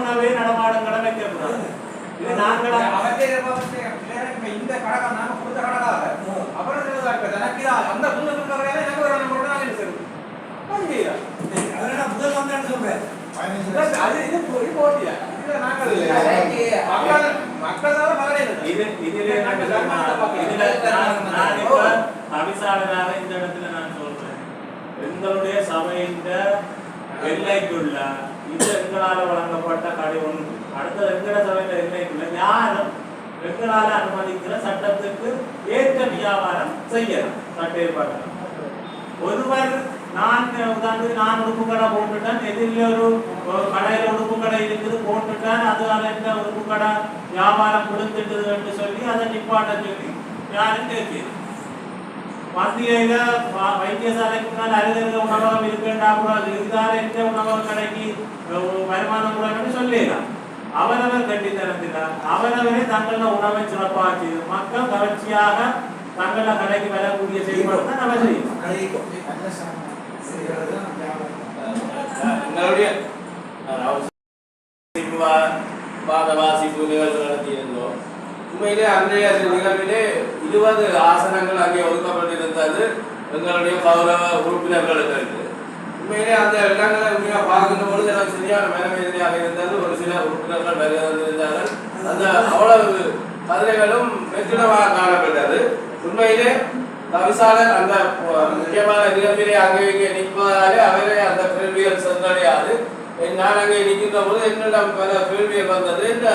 உணவே நடமாடும் கடமை கேட்கணும். இது நாங்கள் இந்த கடை நாங்க கொடுத்த கடைக்காக அப்புறம் எனக்கு அந்த முதல் வந்தான்னு சொல்றேன். அபிசாரராக இந்த இடத்துல நான் சொல்றேன், எங்களுடைய சபையின் எல்லைக்குள்ள இது எங்களால் வழங்கப்பட்ட கடை ஒன்று. அடுத்த எங்கட சபையில எல்லைக்குள்ள யாரும் எங்களால் அனுமதிக்கிற சட்டத்துக்கு ஏற்ற வியாபாரம் செய்யலாம். சட்ட ஏற்பாடு ஒருவர் நான் உடுப்பு கடை போட்டுட்டேன், எதிரில் ஒரு கடையில உடுப்பு கடை இருக்குது போட்டுட்டேன், அதனால இந்த உடுப்பு கடை வியாபாரம் கொடுத்துட்டது என்று சொல்லி அதை நிப்பாட்ட சொல்லி யாரும் கேட்கிறது. மத்தியில வைத்தியசாலைக்கு முன்னால் அருகில் உணவகம் இருக்கின்றால் இருந்தால் எந்த உணவக கடைக்கு வருமானம் கூட சொல்லலாம். அவரவர் கட்டித்தனத்தினார் அவரவரே தங்கள உணவை சிறப்பாக மக்கள் கவர்ச்சியாக தங்கள கடைக்கு வரக்கூடிய செயல்பாடு தான் நம்ம செய்யணும். எங்களுடைய வாசிப்பு நிகழ்வு நடத்தியிருந்தோம். உண்மையிலே அன்றைய நிகழ்விலே 20 ஆசனங்கள் அங்கே ஒதுக்கப்பட்டிருந்தது எங்களுடைய கௌரவ உறுப்பினர்களுக்கு. உண்மையிலே அந்த இடங்களை உண்மையாக பார்க்கின்ற பொழுது எனக்கு சரியான மேலமைதியாக இருந்தது. ஒரு சில உறுப்பினர்கள் வருகிறார்கள். அந்த அவ்வளவு கதிரைகளும் வெற்றிடமாக காணப்பட்டது. உண்மையிலே தவிசாளர் அந்த முக்கியமான நிகழ்விலே அங்கே இங்கே நிற்பதாலே அவரே அந்த கேள்விகள் சென்றடையாது. நான் அங்கே நிற்கின்ற போது என்னிடம் பல கேள்விகள் வந்தது. இந்த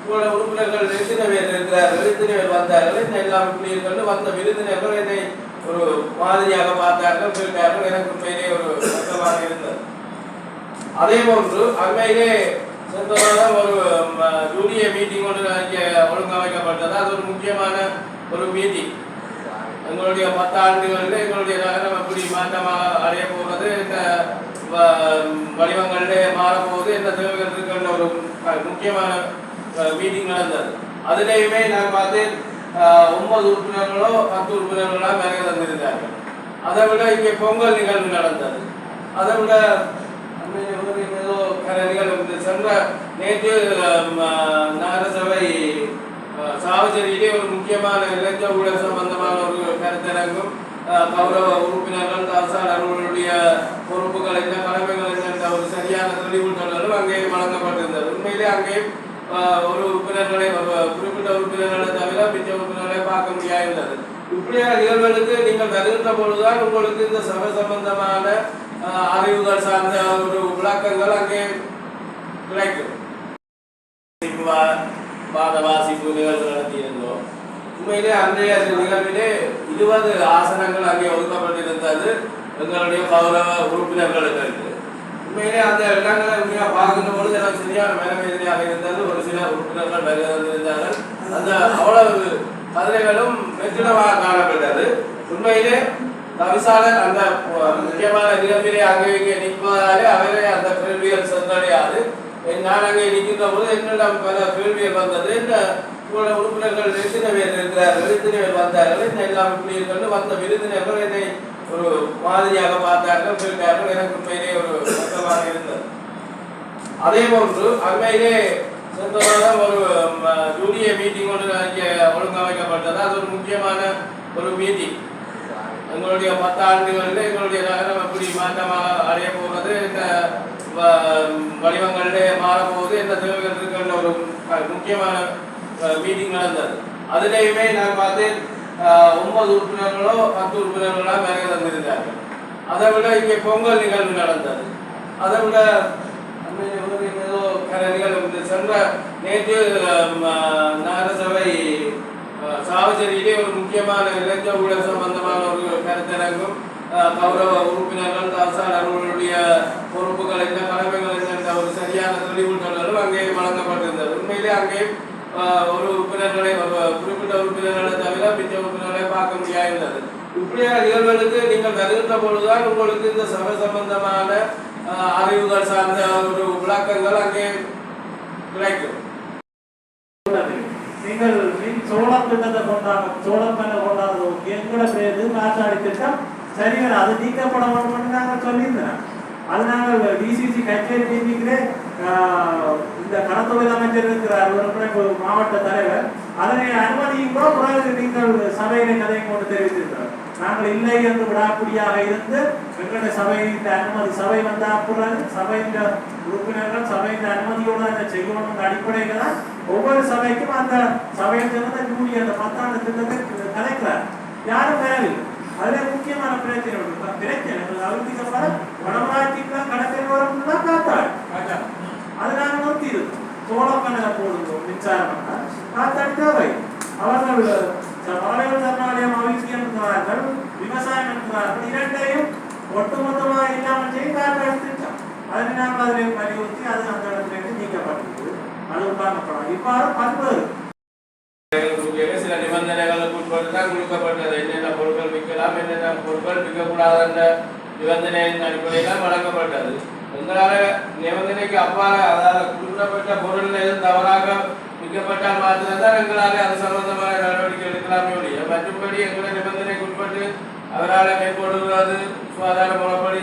உங்களோட உறுப்பினர்கள் எத்தனை பேர் இருக்கிறார்கள், எத்தனை பேர் வந்தார்கள், என்ன எல்லாம் இப்படி இருக்கிறது. வந்த விருந்தினர்கள் என்னை ஒரு மாதிரியாக பார்த்தார்கள், கேட்டார்கள். எனக்கு உண்மையிலே ஒரு கஷ்டமாக இருந்தது. அதே போன்று அண்மையிலே சென்ற மாதம் ஒரு ஜூனியர் மீட்டிங் ஒன்று இங்கே ஒழுங்கமைக்கப்பட்டது. அது ஒரு முக்கியமான ஒரு மீட்டிங். எங்களுடைய 10 ஆண்டுகளில் எங்களுடைய நகரம் எப்படி மாற்றமாக அடைய போகிறது, இந்த வடிவங்களிலே மாறப்போகுது, என்ன தேவைகள் இருக்கின்ற ஒரு முக்கியமான மீட்டிங் நடந்தது. அதிலேயுமே நான் பார்த்தேன் 9 உறுப்பினர்களோ 10 உறுப்பினர்களோ வருகை தந்திருந்தார்கள். அதை விட இங்கே பொங்கல் நிகழ்வு நடந்தது. அதை விட ஏதோ நிகழ்வு சென்ற நேற்று நகரசபை சாவச்சேரியிலே ஒரு முக்கியமான இளைஞ ஊழல் சம்பந்தமான ஒரு கருத்தரங்கும் கௌரவ உறுப்பினர்கள் தாசாளர்களுடைய பொறுப்புகள் என்ன கடமைகள் என்ன ஒரு சரியான தெளிவுகளும் அங்கே வழங்கப்பட்டிருந்தது. உண்மையிலே அங்கே ஒரு உறுப்பினர்களை குறிப்பிட்ட உறுப்பினர்களை தவிர மிச்ச உறுப்பினர்களை பார்க்க முடியாதிருந்தது. இப்படியான நிகழ்வுகளுக்கு நீங்கள் வருகின்ற பொழுதுதான் உங்களுக்கு இந்த சபை சம்பந்தமான அறிவுகள் சார்ந்த ஒரு விளக்கங்கள் அங்கே கிடைக்கும். வாசிப்பு நிகழ்வு நடத்தியிருந்தோம். உண்மையிலே அன்றைய நிகழ்விலே 20 ஆசனங்கள் அங்கே ஒதுக்கப்பட்டிருந்தது எங்களுடைய கௌரவ உறுப்பினர்களுக்கு. உண்மையிலே அந்த இடங்களை உண்மையாக பார்க்கின்ற பொழுது எனக்கு சரியான மேலமைதியாக இருந்தது. ஒரு சில உறுப்பினர்கள் வருகிறார்கள். அந்த அவ்வளவு கதிரைகளும் வெற்றிடமாக காணப்பட்டது. உண்மையிலே தவிசாளர் அந்த முக்கியமான நிகழ்விலே அங்கே இங்கே நிற்பதாலே அவரே அந்த கேள்விகள் சென்றடையாது. நான் அங்கே நிற்கின்ற போது என்னிடம் பல கேள்விகள் வந்தது. இந்த உங்களோட உறுப்பினர்கள் எத்தனை பேர் இருக்கிறார்கள், எத்தனை பேர் வந்தார்கள், என்ன எல்லாம் இப்படி இருக்கிறது. வந்த விருந்தினர்கள் என்னை ஒரு மாதிரியாக பார்த்தார்கள், கேட்டார்கள். எனக்கு உண்மையிலே ஒரு கஷ்டமாக இருந்தது. அதே போன்று அண்மையிலே சென்ற மாதம் ஒரு ஜூனியர் மீட்டிங் ஒன்று இங்கே ஒழுங்கமைக்கப்பட்டது. அது ஒரு முக்கியமான ஒரு மீட்டிங். எங்களுடைய 10 ஆண்டுகளில் எங்களுடைய நகரம் எப்படி மாற்றமாக அடைய போகிறது, இந்த வடிவங்களிலே மாறப்போகுது, என்ன தேவைகள் இருக்கின்ற ஒரு முக்கியமான மீட்டிங் நடந்தது. அதிலேயுமே நான் பார்த்தேன் 9 உறுப்பினர்களோ 10 உறுப்பினர்களோ வருகை தந்திருந்தார்கள். அதை விட இங்கே பொங்கல் நிகழ்வு நடந்தது. அதை விட ஏதோ நிகழ்வு சென்ற நேற்று நகரசபை சாவச்சேரியிலே ஒரு முக்கியமான இளைஞ ஊழல் சம்பந்தமான ஒரு கருத்தரங்கும் கௌரவ உறுப்பினர்கள் தாசாளர்களுடைய பொறுப்புகள் என்ன கடமைகள் என்ன ஒரு சரியான தெளிவுகளும் அங்கே வழங்கப்பட்டிருந்தது. உண்மையிலே அங்கே ஒரு உறுப்பினர்களை குறிப்பிட்ட உறுப்பினர்களை தவிர மிச்ச உறுப்பினர்களை பார்க்க முடியாதிருந்தது. இப்படியான நிகழ்வுகளுக்கு நீங்கள் வருகின்ற பொழுதுதான் உங்களுக்கு இந்த சபை சம்பந்தமான அறிவுகள் சார்ந்த ஒரு விளக்கங்கள் அங்கே கிடைக்கும். நீங்கள் சோழர் திட்டத்தை கொண்டாங்க, சோழர் மேல கொண்டாடுறது எங்கட பேரு காற்றாடி திட்டம் சரிங்க, அது நீக்கப்பட வேண்டும் நாங்கள் சொல்லியிருந்தேன். அது நாங்கள் டிசிசி கச்சேரி நீக்கிறே இந்த கடத்தொழில் அமைச்சர் இருக்கிறார் மாவட்ட தலைவர், அதனை அனுமதியும் கூட பிறகு நீங்கள் சபையில கதையை கொண்டு தெரிவித்திருக்கிறார். நாங்கள் இல்லை என்று விடாக்கூடியாக இருந்து எங்களுடைய சபையின் அனுமதி சபை வந்தா பிறகு சபையின் உறுப்பினர்கள் சபையின் அனுமதியோடு அதை செய்யணும் அடிப்படையில தான் ஒவ்வொரு சபைக்கும் அந்த சபையை சேர்ந்த கூடிய அந்த 10 ஆண்டு திட்டத்தை கலைக்கிறார். யாரும் தேவையில்லை. அதுல முக்கியமான பிரச்சனை அழுத்திக்கப்பட வடமாற்றிக்கெல்லாம் கடற்கரை வரணும்னா காத்தாடு அது நாங்கள் நோக்கி இருக்கோம். சோழப்பண்ணல போடுறோம் மின்சாரம் காத்தாடி தேவை. அவர்கள் பறவைகள் சரணாலயம் அவிழ்ச்சி என்கிறார்கள், விவசாயம் என்கிறார்கள். இரண்டையும் ஒட்டுமொத்தமாக இல்லாமல் செய்ய காத்தாடி திட்டம் அதனை நாங்கள் அதில் வலியுறுத்தி அது அந்த இடத்திலிருந்து நீக்கப்பட்டிருக்கு. அது உண்டாக்கப்படும். இவ்வாறு பல்வேறு சில நிபந்தனைகளுக்கு உட்பட்டுதான் கொடுக்கப்பட்டது. என்னென்ன பொருட்கள் விற்கலாம், என்னென்ன பொருட்கள் விற்கக்கூடாது என்ற நிபந்தனையின் அடிப்படையில் வழங்கப்பட்டது. எங்களால் நிபந்தனைக்கு அப்பால அதாவது குறிப்பிடப்பட்ட பொருள் எதுவும் தவறாக விற்கப்பட்டால் மாத்திரம்தான் எங்களால் அது சம்பந்தமான நடவடிக்கை இருக்கலாமே ஒழிய மற்றபடி எங்களை நிபந்தனைக்கு உட்பட்டு அவரால் மேற்கொள்வது சுகாதார முறைப்படி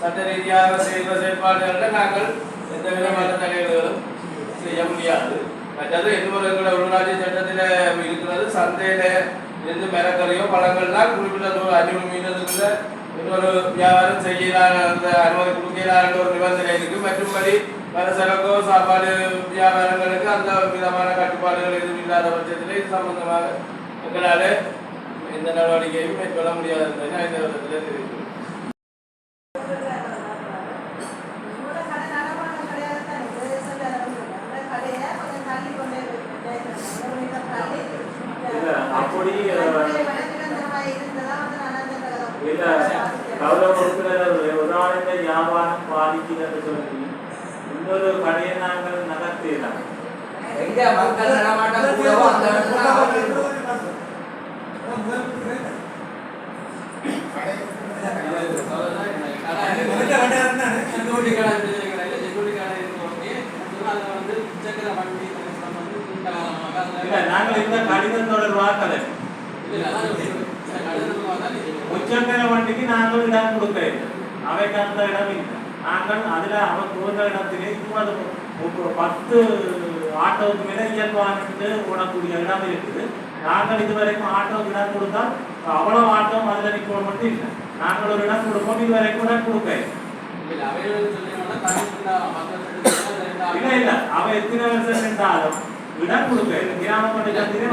சட்ட ரீதியாக செய்கிற செயல்பாடுகளில் நாங்கள் எந்த விதமான தலைவர்களும் செய்ய முடியாது. மற்றது இன்னொரு எங்களோட உள்ளாட்சி சட்டத்தில் இருக்கிறது, சந்தையில இருந்து மிரக்கறியோ பழங்கள்லாம் குறிப்பிட்ட 500 மீட்டருக்குள்ள இன்னொரு வியாபாரம் செய்யலாம், அந்த அனுமதி கொடுக்கிறார் ஒரு நிபந்தனை இருக்கு. மற்றபடி வேற சரக்கோ சாப்பாடு வியாபாரங்களுக்கு அந்த விதமான கட்டுப்பாடுகள் எதுவும் இல்லாத பட்சத்தில் இது சம்பந்தமாக எங்களால் எந்த நடவடிக்கையும் மேற்கொள்ள முடியாது என்பதை இந்த விதத்தில் தெரிவிக்கிறோம். அப்படி இல்ல கௌரவ உறுப்பினர் உதாரண வியாபாரம் பாதிக்குது என்று சொல்லி இன்னொரு கடையை நாங்கள் நகர்த்திடலாம். எங்க மக்கள் நடமாட்டம் கூடவோ அந்த இடத்துல நாங்கள் இந்த கடிதம் தொடர்பாக முச்சக்கர வண்டிக்கு நாங்கள் இடம் கொடுக்கிறேன், அவைக்கு அந்த இடம் இல்லை. நாங்கள் அதுல அவர் கொடுத்த இடத்திலே 10 ஆட்டோவுக்கு மேல இயல்பானது ஓடக்கூடிய இடம் இருக்குது. நாங்கள் இதுவரைக்கும் ஆட்டோவுக்கு இடம் கொடுத்தால் அவ்வளவு ஆட்டோ அதுல நிற்க மட்டும் இல்லை. நாங்கள் ஒரு இடம் கொடுப்போம், இதுவரைக்கும் இடம் கொடுக்கிறேன். இல்ல அவ எத்தனை வருஷம் இருந்தாலும் இடம் கொடுக்கிறேன். கிராம பஞ்சாயத்திலே